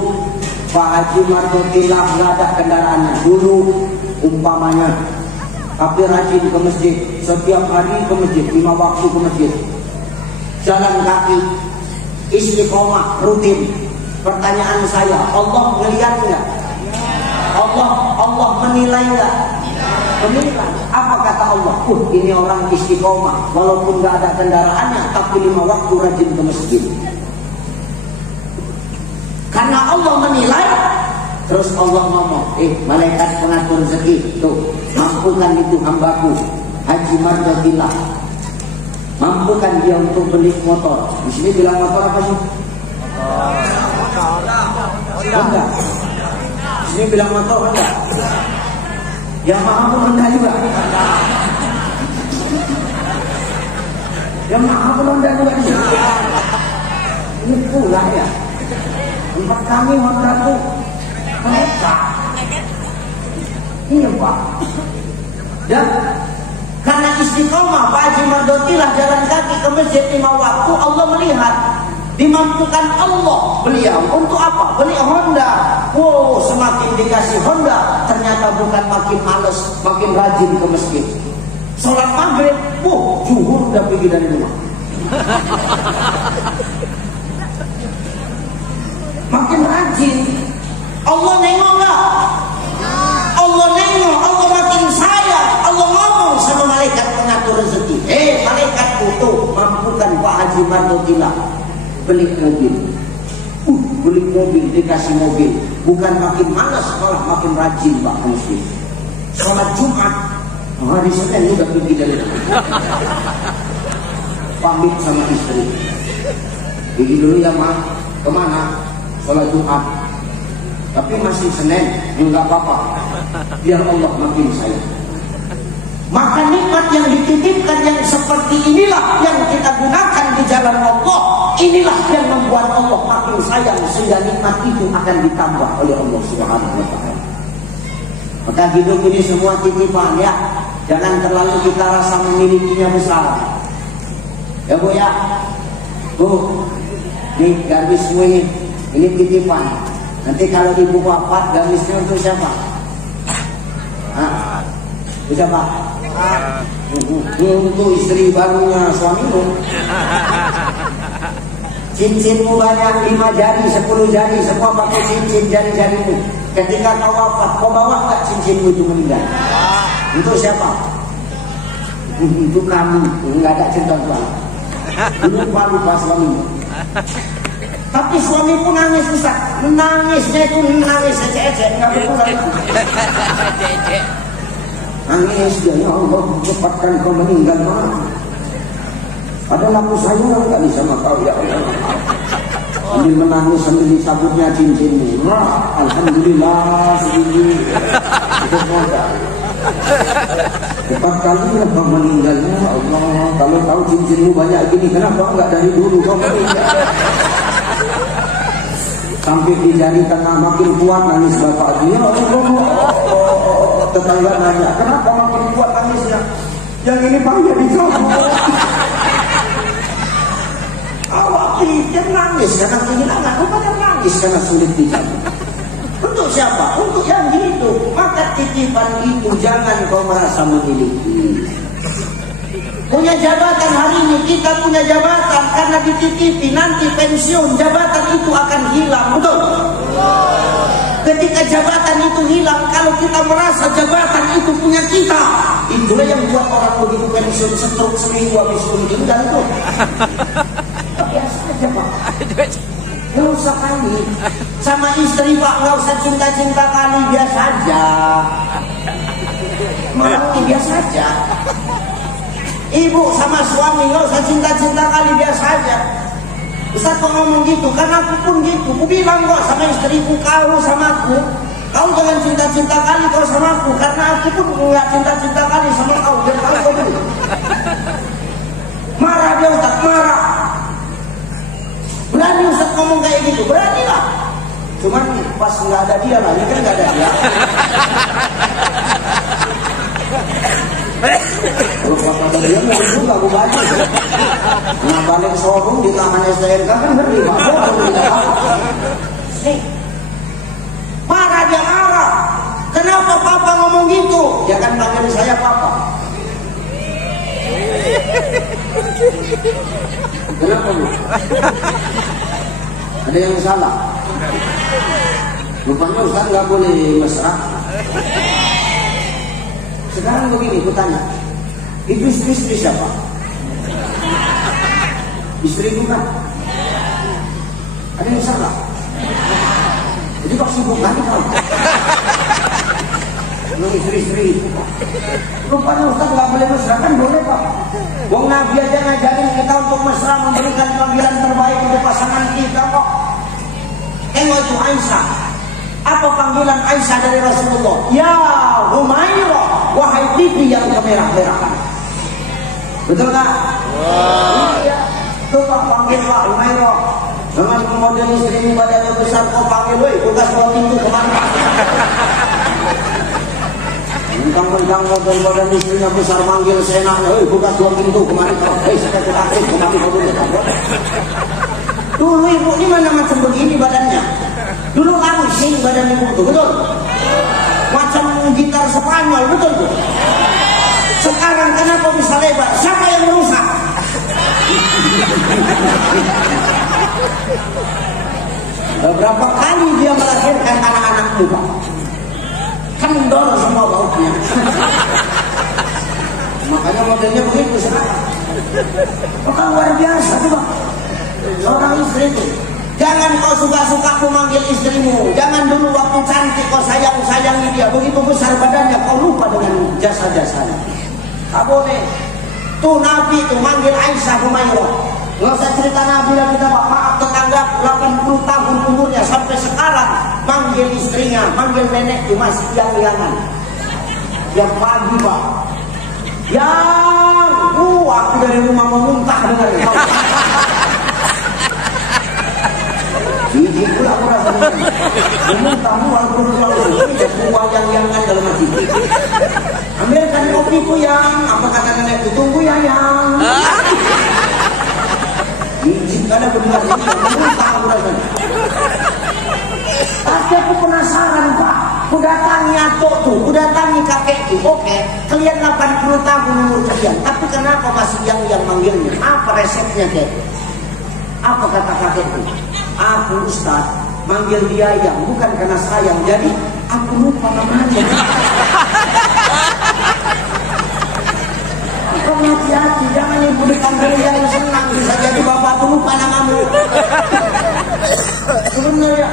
Pak Haji Martotillah nggak ada kendaraannya. Dulu umpamanya, tapi rajin ke masjid. Setiap hari ke masjid, 5 waktu ke masjid. Jalan kaki, istiqomah, rutin. Pertanyaan saya, Allah melihat nggak? Allah menilai nggak? Menilai. Apa kata Allah? Ini orang istiqomah, walaupun nggak ada kendaraannya, tapi 5 waktu rajin ke masjid. Karena Allah menilai, terus Allah ngomong, malaikat pengatur rezeki, tuh mampukan itu hambaku Haji Martotillah, mampukan dia untuk beli motor. Di sini bilang motor apa sih? Honda. Di sini bilang motor Honda. Yang mahal pun Honda juga. Yang mahal pun Honda juga di sini. Ini pula ya. Tempat kami Honda itu mereka. Iya Pak. Dan karena istiqomah Pak Haji Martotillah jalan kaki ke masjid 5 waktu, Allah melihat. Dimampukan Allah beliau untuk apa? Beli Honda. Wow, semakin dikasih Honda, ternyata bukan makin males, makin rajin ke masjid. Sholat maghrib, zuhur udah pergi dari rumah. Makin rajin. Allah nengok nggak? Allah nengok, Allah makin sayang. Allah ngomong sama malaikat pengatur rezeki. Malaikat tuh mampukan Pak Haji Mardotilah beli mobil. Beli mobil, dikasih mobil. Bukan makin malas, malah makin rajin Pak Muslim. Sholat Jumat, hari Senin udah pergi dari rumah. Pamit sama istri. Pergi dulu ya Ma, kemana? Sholat Jumat. Tapi masih Senin, enggak apa-apa. Biar Allah makin sayang. Maka nikmat yang dititipkan yang seperti inilah yang kita gunakan di jalan Allah. Inilah yang membuat Allah makin sayang, sehingga nikmat itu akan ditambah oleh Allah Subhanahu wa Ta'ala. Maka hidup ini semua titipan ya. Jangan terlalu kita rasa memilikinya besar. Ya Bu ya. Bu, nih garismu ini titipan. Nanti kalau ibu wafat, garisnya untuk siapa? Untuk siapa? Untuk istri barunya suamimu. Cincinmu banyak, 5 jari, 10 jari, semua pakai cincin jari-jarimu. Ketika kau wafat, kau bawa nggak cincinmu itu meninggal? Untuk siapa? Untuk kami, nggak ada cinta Tuhan. Lupa suamimu. Tapi suami pun nangis Ustaz. Nangisnya itu nangis ecek-ecek, nggak berkurang. Nangis ya Allah, cepatkan kau meninggal Ma. Padahal aku sayang kali sama kau ya Allah. Sambil menangis sambil dicabutnya cincinmu. Alhamdulillah segini. Cepat kali kau meninggalnya Allah. Kalau tahu cincinmu banyak gini, kenapa enggak dari dulu kau meninggal? Sampai di jari tengah makin kuat nangis bapak dia. Tetangga nanya, kenapa makin kuat nangisnya? Yang ini panggil dicabut. Awak pikir nangis karena kehilangan, bukan nangis karena sulit dicabut. Untuk siapa? Untuk yang hidup. Maka titipan itu jangan kau merasa memiliki. Punya jabatan hari ini, kita punya jabatan karena dititipi, nanti pensiun jabatan itu akan hilang, betul? Ketika jabatan itu hilang, kalau kita merasa jabatan itu punya kita, itulah yang buat orang begitu pensiun stroke seminggu habis meninggal itu. Biasa aja Pak. Gak usah kali. Sama istri Pak, gak usah cinta-cinta kali, biasa aja. Malah biasa aja. Ibu sama suami gak usah cinta-cinta kali, biasa aja. Ustaz kok ngomong gitu, karena aku pun gitu. Aku bilang kok sama istriku, kau sama aku, kau jangan cinta-cinta kali kau sama aku, karena aku pun gak cinta-cinta kali sama kau. Biar kau dulu. Marah dia Ustaz, marah. Berani Ustaz ngomong kayak gitu, beranilah. Cuman pas nggak ada dia lah, ini kan nggak ada dia. Kalau bapak ada dia mau juga aku baca. Nah balik showroom di taman STNK kan ngeri, marah dia marah. Kenapa papa ngomong gitu? Dia kan panggil saya papa. Kenapa Bu? Ada yang salah? Rupanya Ustaz nggak boleh mesra. Sekarang begini, aku tanya, itu istri siapa? Istri bukan? Ada yang salah? Jadi kok sibuk lagi kau? Istri-istri itu Pak. Rupanya Ustaz nggak boleh mesra, kan boleh Pak. Wong Nabi aja ngajarin kita untuk mesra, memberikan panggilan terbaik untuk pasangan kita kok. Tengok itu Aisyah. Apa panggilan Aisyah dari Rasulullah? Ya Humairah, wahai pipi yang kemerah-merahan. Betul tak? Iya. Coba panggil Pak Humairah. Jangan kemudian istrimu badannya besar kau panggil, woi buka 2 pintu kemana? Mentang-mentang mobil badan istrinya besar manggil senaknya, woi buka 2 pintu kemana kau? Hei saya terakhir kemana kau dulu? Dulu ibu ini mana macam begini badannya? Dulu langsing badan ibu itu, betul? Macam gitar Spanyol, betul Bu? Sekarang kenapa bisa lebar? Siapa yang merusak? Beberapa kali dia melahirkan anak-anakmu, Pak. Kendor semua bautnya. Makanya modelnya begitu sekarang. Maka luar biasa tuh, Pak. Seorang istri itu. Jangan kau suka-suka memanggil istrimu. Jangan dulu waktu cantik kau sayang-sayangi dia. Begitu besar badannya kau lupa dengan jasa-jasanya. Tak boleh. Tuh Nabi tuh manggil Aisyah Humairah. Nggak usah cerita Nabi lagi, kita maaf tetangga 80 tahun umurnya sampai sekarang manggil istrinya, manggil nenek itu masih yang-yangan. Tiap pagi, Pak. Aku dari rumah mau muntah dengar kau. Ini pula aku rasanya. Muntahmu walaupun semua yang-yangan dalam hati. Ambilkan kopiku yang, apa kata nenek itu, tunggu ya yang. Ada berdua ini, muntah aku rasanya. Tapi aku penasaran, Pak. Ku datangi atuk tuh, ku datangi kakekku. Oke, kalian 80 tahun umur kalian. Tapi kenapa masih yang manggilnya? Apa resepnya, Kek? Apa kata kakekku? Aku Ustaz manggil dia yang bukan karena sayang, jadi aku lupa namanya. Kau hati-hati, jangan ibu dipanggil yang senang, bisa jadi bapak tuh lupa namamu. Sebenarnya,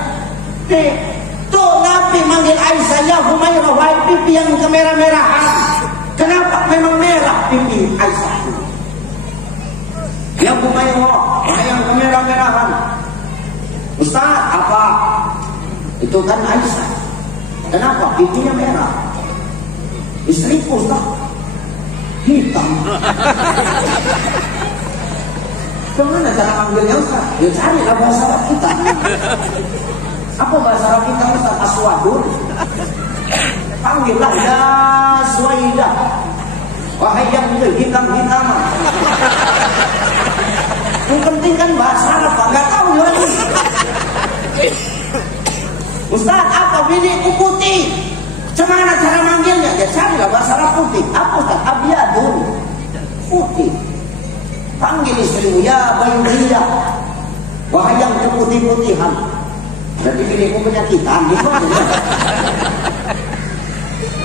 tuh Nabi manggil Aisyah, ya Humairah, wahai pipi yang kemerah-merahan. Kenapa memang merah pipi Aisyah? Ya Humairah, wahai yang kemerah-merahan. Ustaz, apa? Itu kan Aisyah. Kenapa pipinya merah? Istriku, Ustaz, hitam. Bagaimana cara manggilnya, Ustaz? Ya carilah bahasa Arab kita. Apa bahasa Arab kita, Ustaz? Aswadun. Panggillah ya Suwaidah, wahai yang hitam-hitaman. Yang penting kan bahasa Arab, Pak. Nggak tahu lagi. Ustaz, apa binikku putih? Gimana cara manggilnya? Ya carilah bahasa Arab putih. Apa Ustaz? Abyadun, putih. Panggil istrimu, ya Bayriyah, wahai yang keputih-putihan. Berarti binikku penyakitan.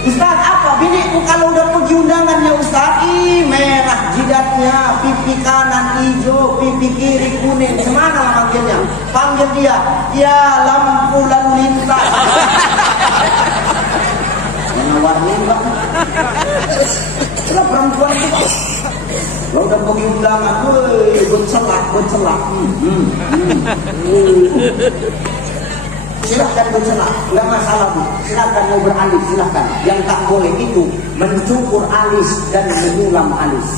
Ustaz, apa binikku kalau udah pergi undangannya, Ustaz? Merah jidatnya, pipi kanan hijau, pipi kiri kuning. Semana lah manggilnya? Panggil dia, ya lampu lalu lintas. Warna Pak. Kalau perempuan itu, kalau udah pergi undangan, bercelak. Silahkan bercelak, nggak masalah, Bu. Silahkan mau beralis, silahkan. Yang tak boleh itu mencukur alis dan menyulam alis.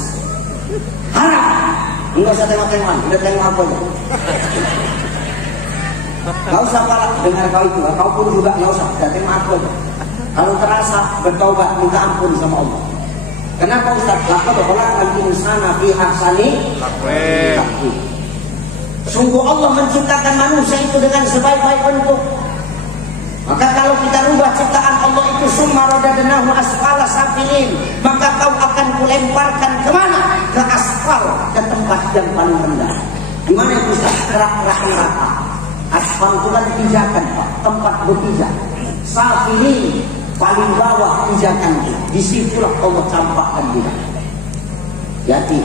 Haram. Nggak usah tengok-tengok, udah tengok apa aja. Nggak usah kalah dengar kau itu, kau pun juga nggak usah, udah tengok apa aja. Kalau terasa bertaubat, minta ampun sama Allah. Kenapa Ustaz? Laqad khalaqal insana fi ahsani taqwim. Sungguh Allah menciptakan manusia itu dengan sebaik-baik bentuk. Maka kalau kita rubah ciptaan Allah itu, summa radadnahu asfala safilin, maka kau akan kulemparkan kemana? Ke asfal, ke tempat yang paling rendah. Di mana itu Ustaz? Kerak-kerak neraka. Asfal itu kan pijakan, Pak, tempat berpijak. Safilin, paling bawah pijakan. Disitulah Allah campakkan dia. Jadi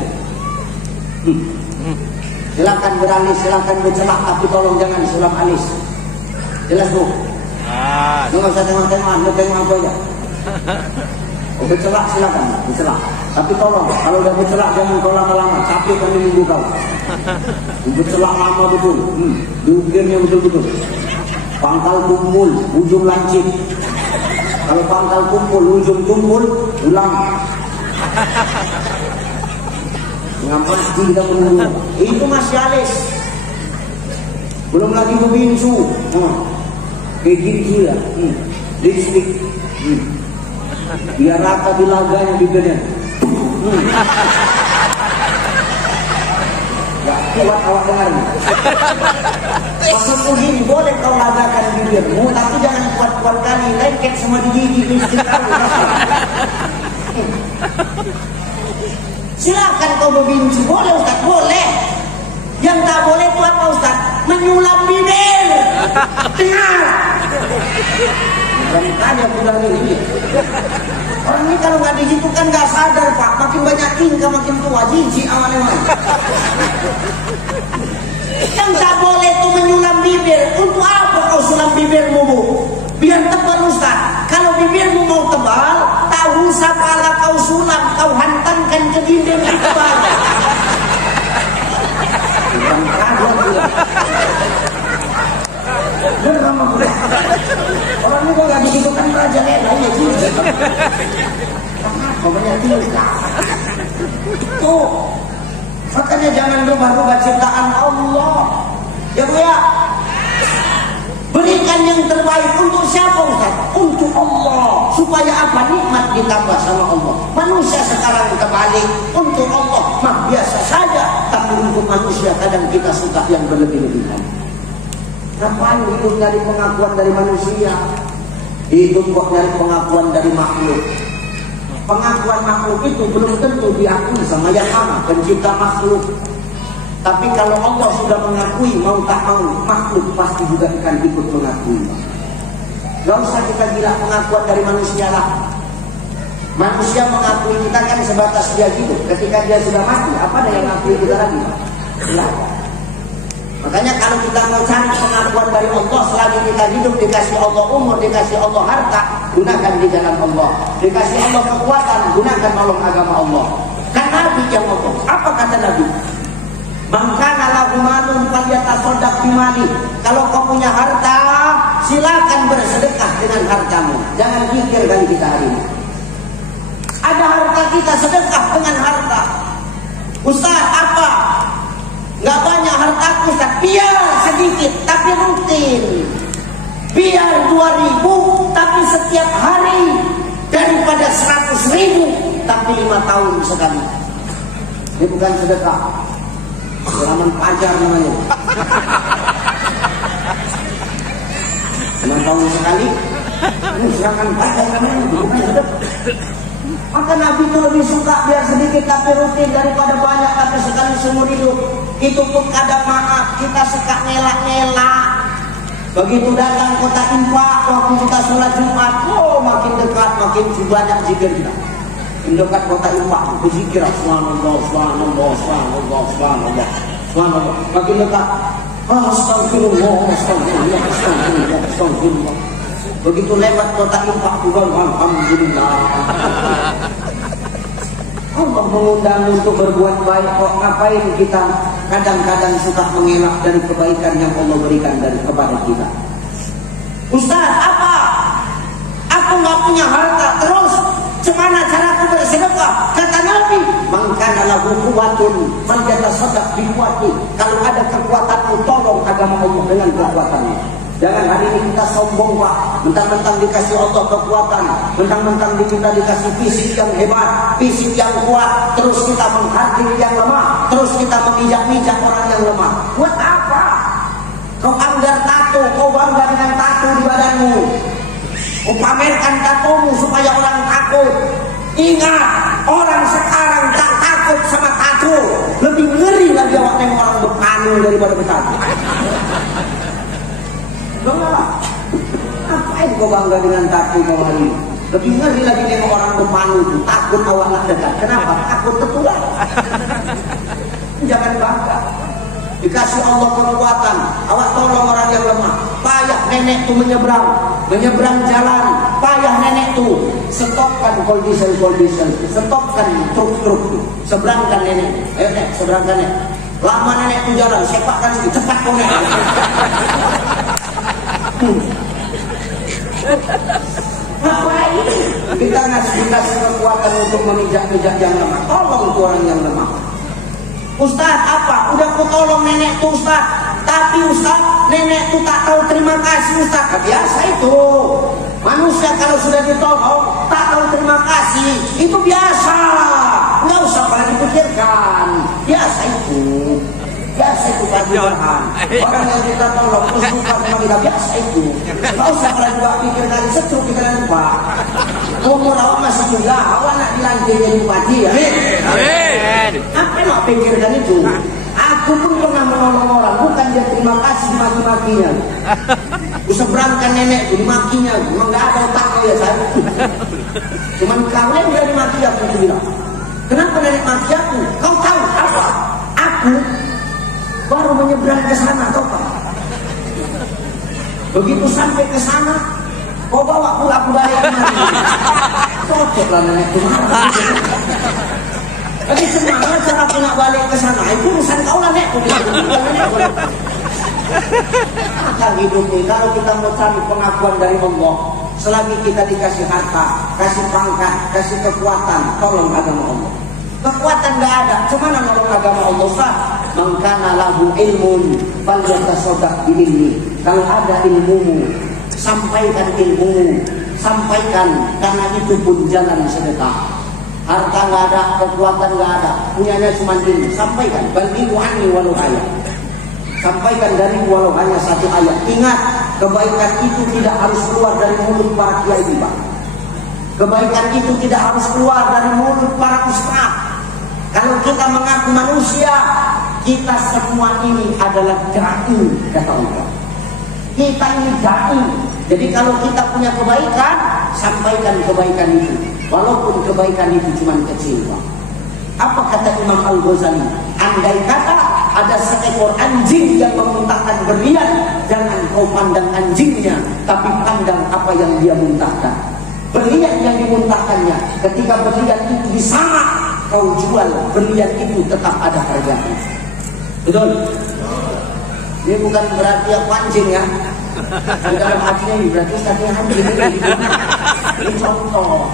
silakan beralis, silakan bercelak, tapi tolong jangan sulam alis. Jelas, Bu? Nggak usah tengok-tengok, tengok apa aja. Bercelak silakan, bercelak. Tapi tolong, kalau udah bercelak jangan kau lama-lama, capek kan minggu kau. Bercelak lama betul, dugirnya betul-betul. Pangkal kumpul, ujung lancip. Kalau pangkal kumpul, ujung tumpul, ulang. Ngapain kita menunggu? Itu masih alis. Belum lagi bebincu. Kayak gitu ya. Lipstick. Biar rata di laganya bibirnya. Gak kuat awak dengar. Maksudku gini, boleh kau lagakan bibirmu, tapi jangan kuat-kuat kali. Lengket semua di gigi lipstick kau. atau berbincang boleh Ustaz, boleh. Yang tak boleh itu apa Ustaz? Menyulam bibir. Dengar. Tanya bilang ini. Orang ini kalau nggak dihitung kan nggak sadar Pak. Makin banyak tingkah makin tua. Jijik awalnya. Yang tak boleh itu menyulam bibir. Untuk apa kau sulam bibirmu Bu? Biar tebal Ustaz. Kalau bibirmu mau tebal, tak usah pala kau sulam, kau hantamkan ke dinding yang tebal. Bukan kaget dia. Orang ini kok gak dihidupkan raja lela ya jijik. Kenapa banyak tingkah? Tuh. Makanya jangan rubah-rubah ciptaan Allah. Ya Bu ya. Berikan yang terbaik untuk siapa Ustaz? Untuk Allah. Supaya apa? Nikmat ditambah sama Allah. Manusia sekarang terbalik. Untuk Allah mah biasa saja. Tapi untuk manusia kadang kita suka yang berlebih-lebihan. Ngapain hidup dari pengakuan dari manusia? Hidup kok dari pengakuan dari makhluk. Pengakuan makhluk itu belum tentu diakui sama yang maha pencipta makhluk. Tapi kalau Allah sudah mengakui, mau tak mau, makhluk pasti juga akan ikut mengakui. Gak usah kita gila pengakuan dari manusia lah. Manusia mengakui kita kan sebatas dia hidup. Ketika dia sudah mati, apa ada yang mengakui kita lagi? Tidak. Makanya kalau kita mau cari pengakuan dari Allah selagi kita hidup, dikasih Allah umur, dikasih Allah harta, gunakan di jalan Allah. Dikasih Allah kekuatan, gunakan nolong agama Allah. Kan Nabi yang ngomong. Apa kata Nabi? Mangkana lahu malun falyatasaddaq bimali. Kalau kau punya harta, silakan bersedekah dengan hartamu. Jangan pikir kali kita hari ini. Ada harta kita sedekah dengan harta. Ustaz apa? Gak banyak hartaku Ustaz. Biar sedikit tapi rutin. Biar 2.000 tapi setiap hari. Daripada 100.000 tapi 5 tahun sekali. Ini bukan sedekah. Selaman pajar namanya. 5 tahun sekali. Ini serangan pajar namanya. Bukan sedekah. Maka Nabi itu lebih suka biar sedikit tapi rutin daripada banyak tapi sekali seumur hidup. Itu pun kadang maaf kita suka ngelak-ngelak. Begitu datang kota infak waktu kita sholat Jumat, oh makin dekat makin banyak zikir kita. Mendekat kota infak berzikir subhanallah subhanallah subhanallah subhanallah subhanallah. Makin dekat astagfirullah astagfirullah astagfirullah astagfirullah. Begitu lewat kota infak juga alhamdulillah. Allah mengundang untuk berbuat baik kok. Ngapain kita kadang-kadang suka mengelak dari kebaikan yang Allah berikan dari kepada kita? Ustaz apa? Aku nggak punya harta terus gimana cara aku bersedekah? Kata Nabi, mangkana lahu quwwatun falyatasaddaq biquwwati. Kalau ada kekuatanmu tolong agama Allah dengan kekuatannya. Jangan hari ini kita sombong Pak, mentang-mentang dikasih Allah kekuatan, mentang-mentang kita dikasih fisik yang hebat, fisik yang kuat, terus kita menghargai yang lemah, terus kita memijak-mijak orang yang lemah. Buat apa? Kau anggar tato, kau bangga dengan tato di badanmu, kau pamerkan tatomu supaya orang takut. Ingat, orang sekarang tak takut sama tato, lebih ngeri lagi awak nengok orang berpanu daripada bertato. Enggak, ngapain kau bangga dengan tato kau hari ini? Lebih ngeri lagi nengok orang berpanu itu, takut awak nak dekat. Kenapa? Takut tertular. Jangan bangga. Dikasih Allah kekuatan, awak tolong orang yang lemah. Payah nenek tu menyeberang jalan. Payah nenek tu, stopkan kondisi, stopkan truk tu, seberangkan nenek. Ayo nek, seberangkan nek. Lama nenek tu jalan, sepakkan sikit, cepat kau nek. Ngapain? Kita ngasih kekuatan untuk memijak-mijak yang lemah. Tolong tu orang yang lemah. Ustaz apa? Udah aku tolong nenek tuh Ustaz. Tapi Ustaz, nenek tuh tak tahu terima kasih Ustaz. Biasa itu. Manusia kalau sudah ditolong tak tahu terima kasih, itu biasa. Nggak usah pada dipikirkan. Biasa itu. Biasa itu pelajaran. Orang yang kita tolong terus lupa sama kita, biasa itu. Nggak usah pada juga pikir kali setruk kita lupa. Umur awak masih juga, awak nak nanti jadi bupati ya. Amin. Apa nak pikirkan itu? Aku pun pernah menolong orang, bukan dia terima kasih maki-makinya. Kuseberangkan nenekku, dimakinya, memang gak ada otaknya ya saya. Cuman kalian dia dimaki aku bilang. Kenapa nenek maki aku? Kau tahu apa? Aku baru menyeberang ke sana, tahu pak? Begitu sampai ke sana, kau bawa pula aku balik kemari. Cocoklah nenekku marah. Tapi semuanya cara aku nak balik ke sana, itu urusan kau lah nenekku. Maka hidup ini kalau kita mau cari pengakuan dari Allah, selagi kita dikasih harta, kasih pangkat, kasih kekuatan, tolong agama Allah. Kekuatan gak ada, cemana nolong agama Allah? Ustaz, mangkana lahu ilmun falyatasaddaq biilmi. Kalau ada ilmumu, sampaikan ilmumu, sampaikan, karena itu pun jalan sedekah. Harta gak ada, kekuatan gak ada, punyanya cuma ilmu, sampaikan. Balighu anni walau ayat. Sampaikan dari walau hanya satu ayat. Ingat, kebaikan itu tidak harus keluar dari mulut para kiai, Pak. Kebaikan itu tidak harus keluar dari mulut para ustaz. Kalau kita mengaku manusia, kita semua ini adalah dai, kata Allah. Kita ini dai. Jadi kalau kita punya kebaikan, sampaikan kebaikan itu. Walaupun kebaikan itu cuma kecil, Pak. Apa kata Imam Al-Ghazali? Andai kata ada seekor anjing yang memuntahkan berlian, jangan kau pandang anjingnya, tapi pandang apa yang dia muntahkan. Berlian yang dimuntahkannya, ketika berlian itu disama, kau jual, berlian itu tetap ada harganya. Betul? Ini bukan berarti aku anjing ya. Di dalam hatinya ini berarti satunya anjing. Ini contoh.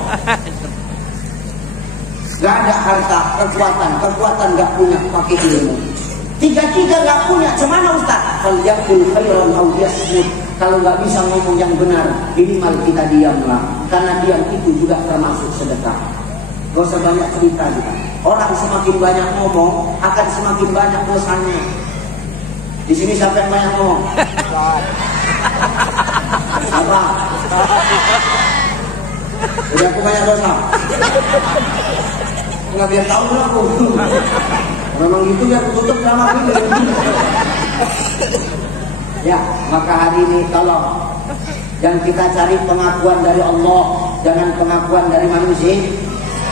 Gak ada harta, kekuatan gak punya, pakai ilmu. Tiga-tiga gak punya, cemana Ustaz? Falyaqul khairan aw yasmut. Kalau gak bisa ngomong yang benar, minimal kita diamlah. Karena diam itu juga termasuk sedekah. Gak usah banyak cerita juga. Orang semakin banyak ngomong, akan semakin banyak dosanya. Di sini siapa yang banyak ngomong? Apa? Jadi aku banyak dosa. Nggak biar tahu aku. Memang gitu ya, tutup drama ini. Ya, maka hari ini kalau yang kita cari pengakuan dari Allah, jangan pengakuan dari manusia,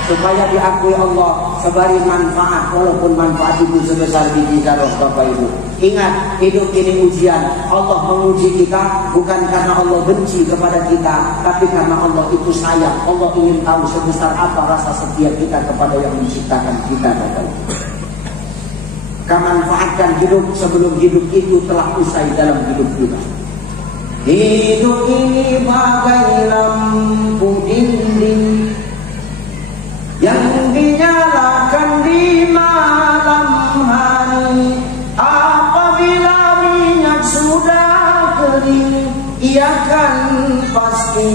supaya diakui Allah, sebari manfaat, walaupun manfaat itu sebesar biji zarah, Bapak Ibu. Ingat, hidup ini ujian. Allah menguji kita bukan karena Allah benci kepada kita, tapi karena Allah itu sayang. Allah ingin tahu sebesar apa rasa setia kita kepada yang menciptakan kita, Bapak Ibu. Manfaatkan hidup sebelum hidup itu telah usai dalam hidup kita. Hidup ini bagai lampu dinding yang dinyalakan di malam hari. Apabila minyak sudah kering, ia kan pasti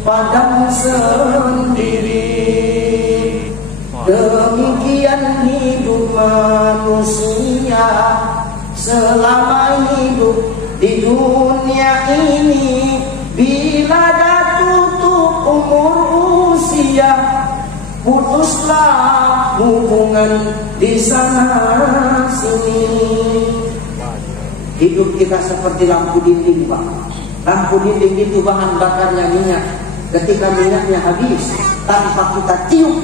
padam sendiri. Demikian hidup manusia selama hidup di dunia ini. Bila dah tutup umur usia, putuslah hubungan di sana sini. Hidup kita seperti lampu dinding, Pak. Lampu dinding itu bahan bakarnya minyak. Ketika minyaknya habis, tanpa kita tiup,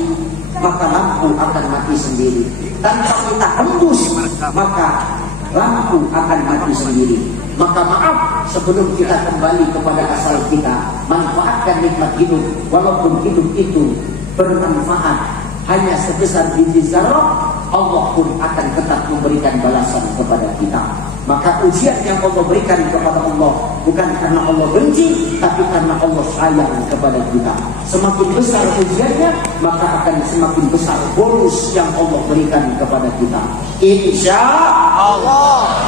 maka lampu akan mati sendiri. Tanpa kita hembus, maka lampu akan mati sendiri. Maka maaf, sebelum kita kembali kepada asal kita, manfaatkan nikmat hidup. Walaupun hidup itu bermanfaat hanya sebesar biji zarah, Allah pun akan tetap memberikan balasan kepada kita. Maka ujian yang Allah berikan kepada Allah bukan karena Allah benci, tapi karena Allah sayang kepada kita. Semakin besar ujiannya, maka akan semakin besar bonus yang Allah berikan kepada kita. Insya Allah.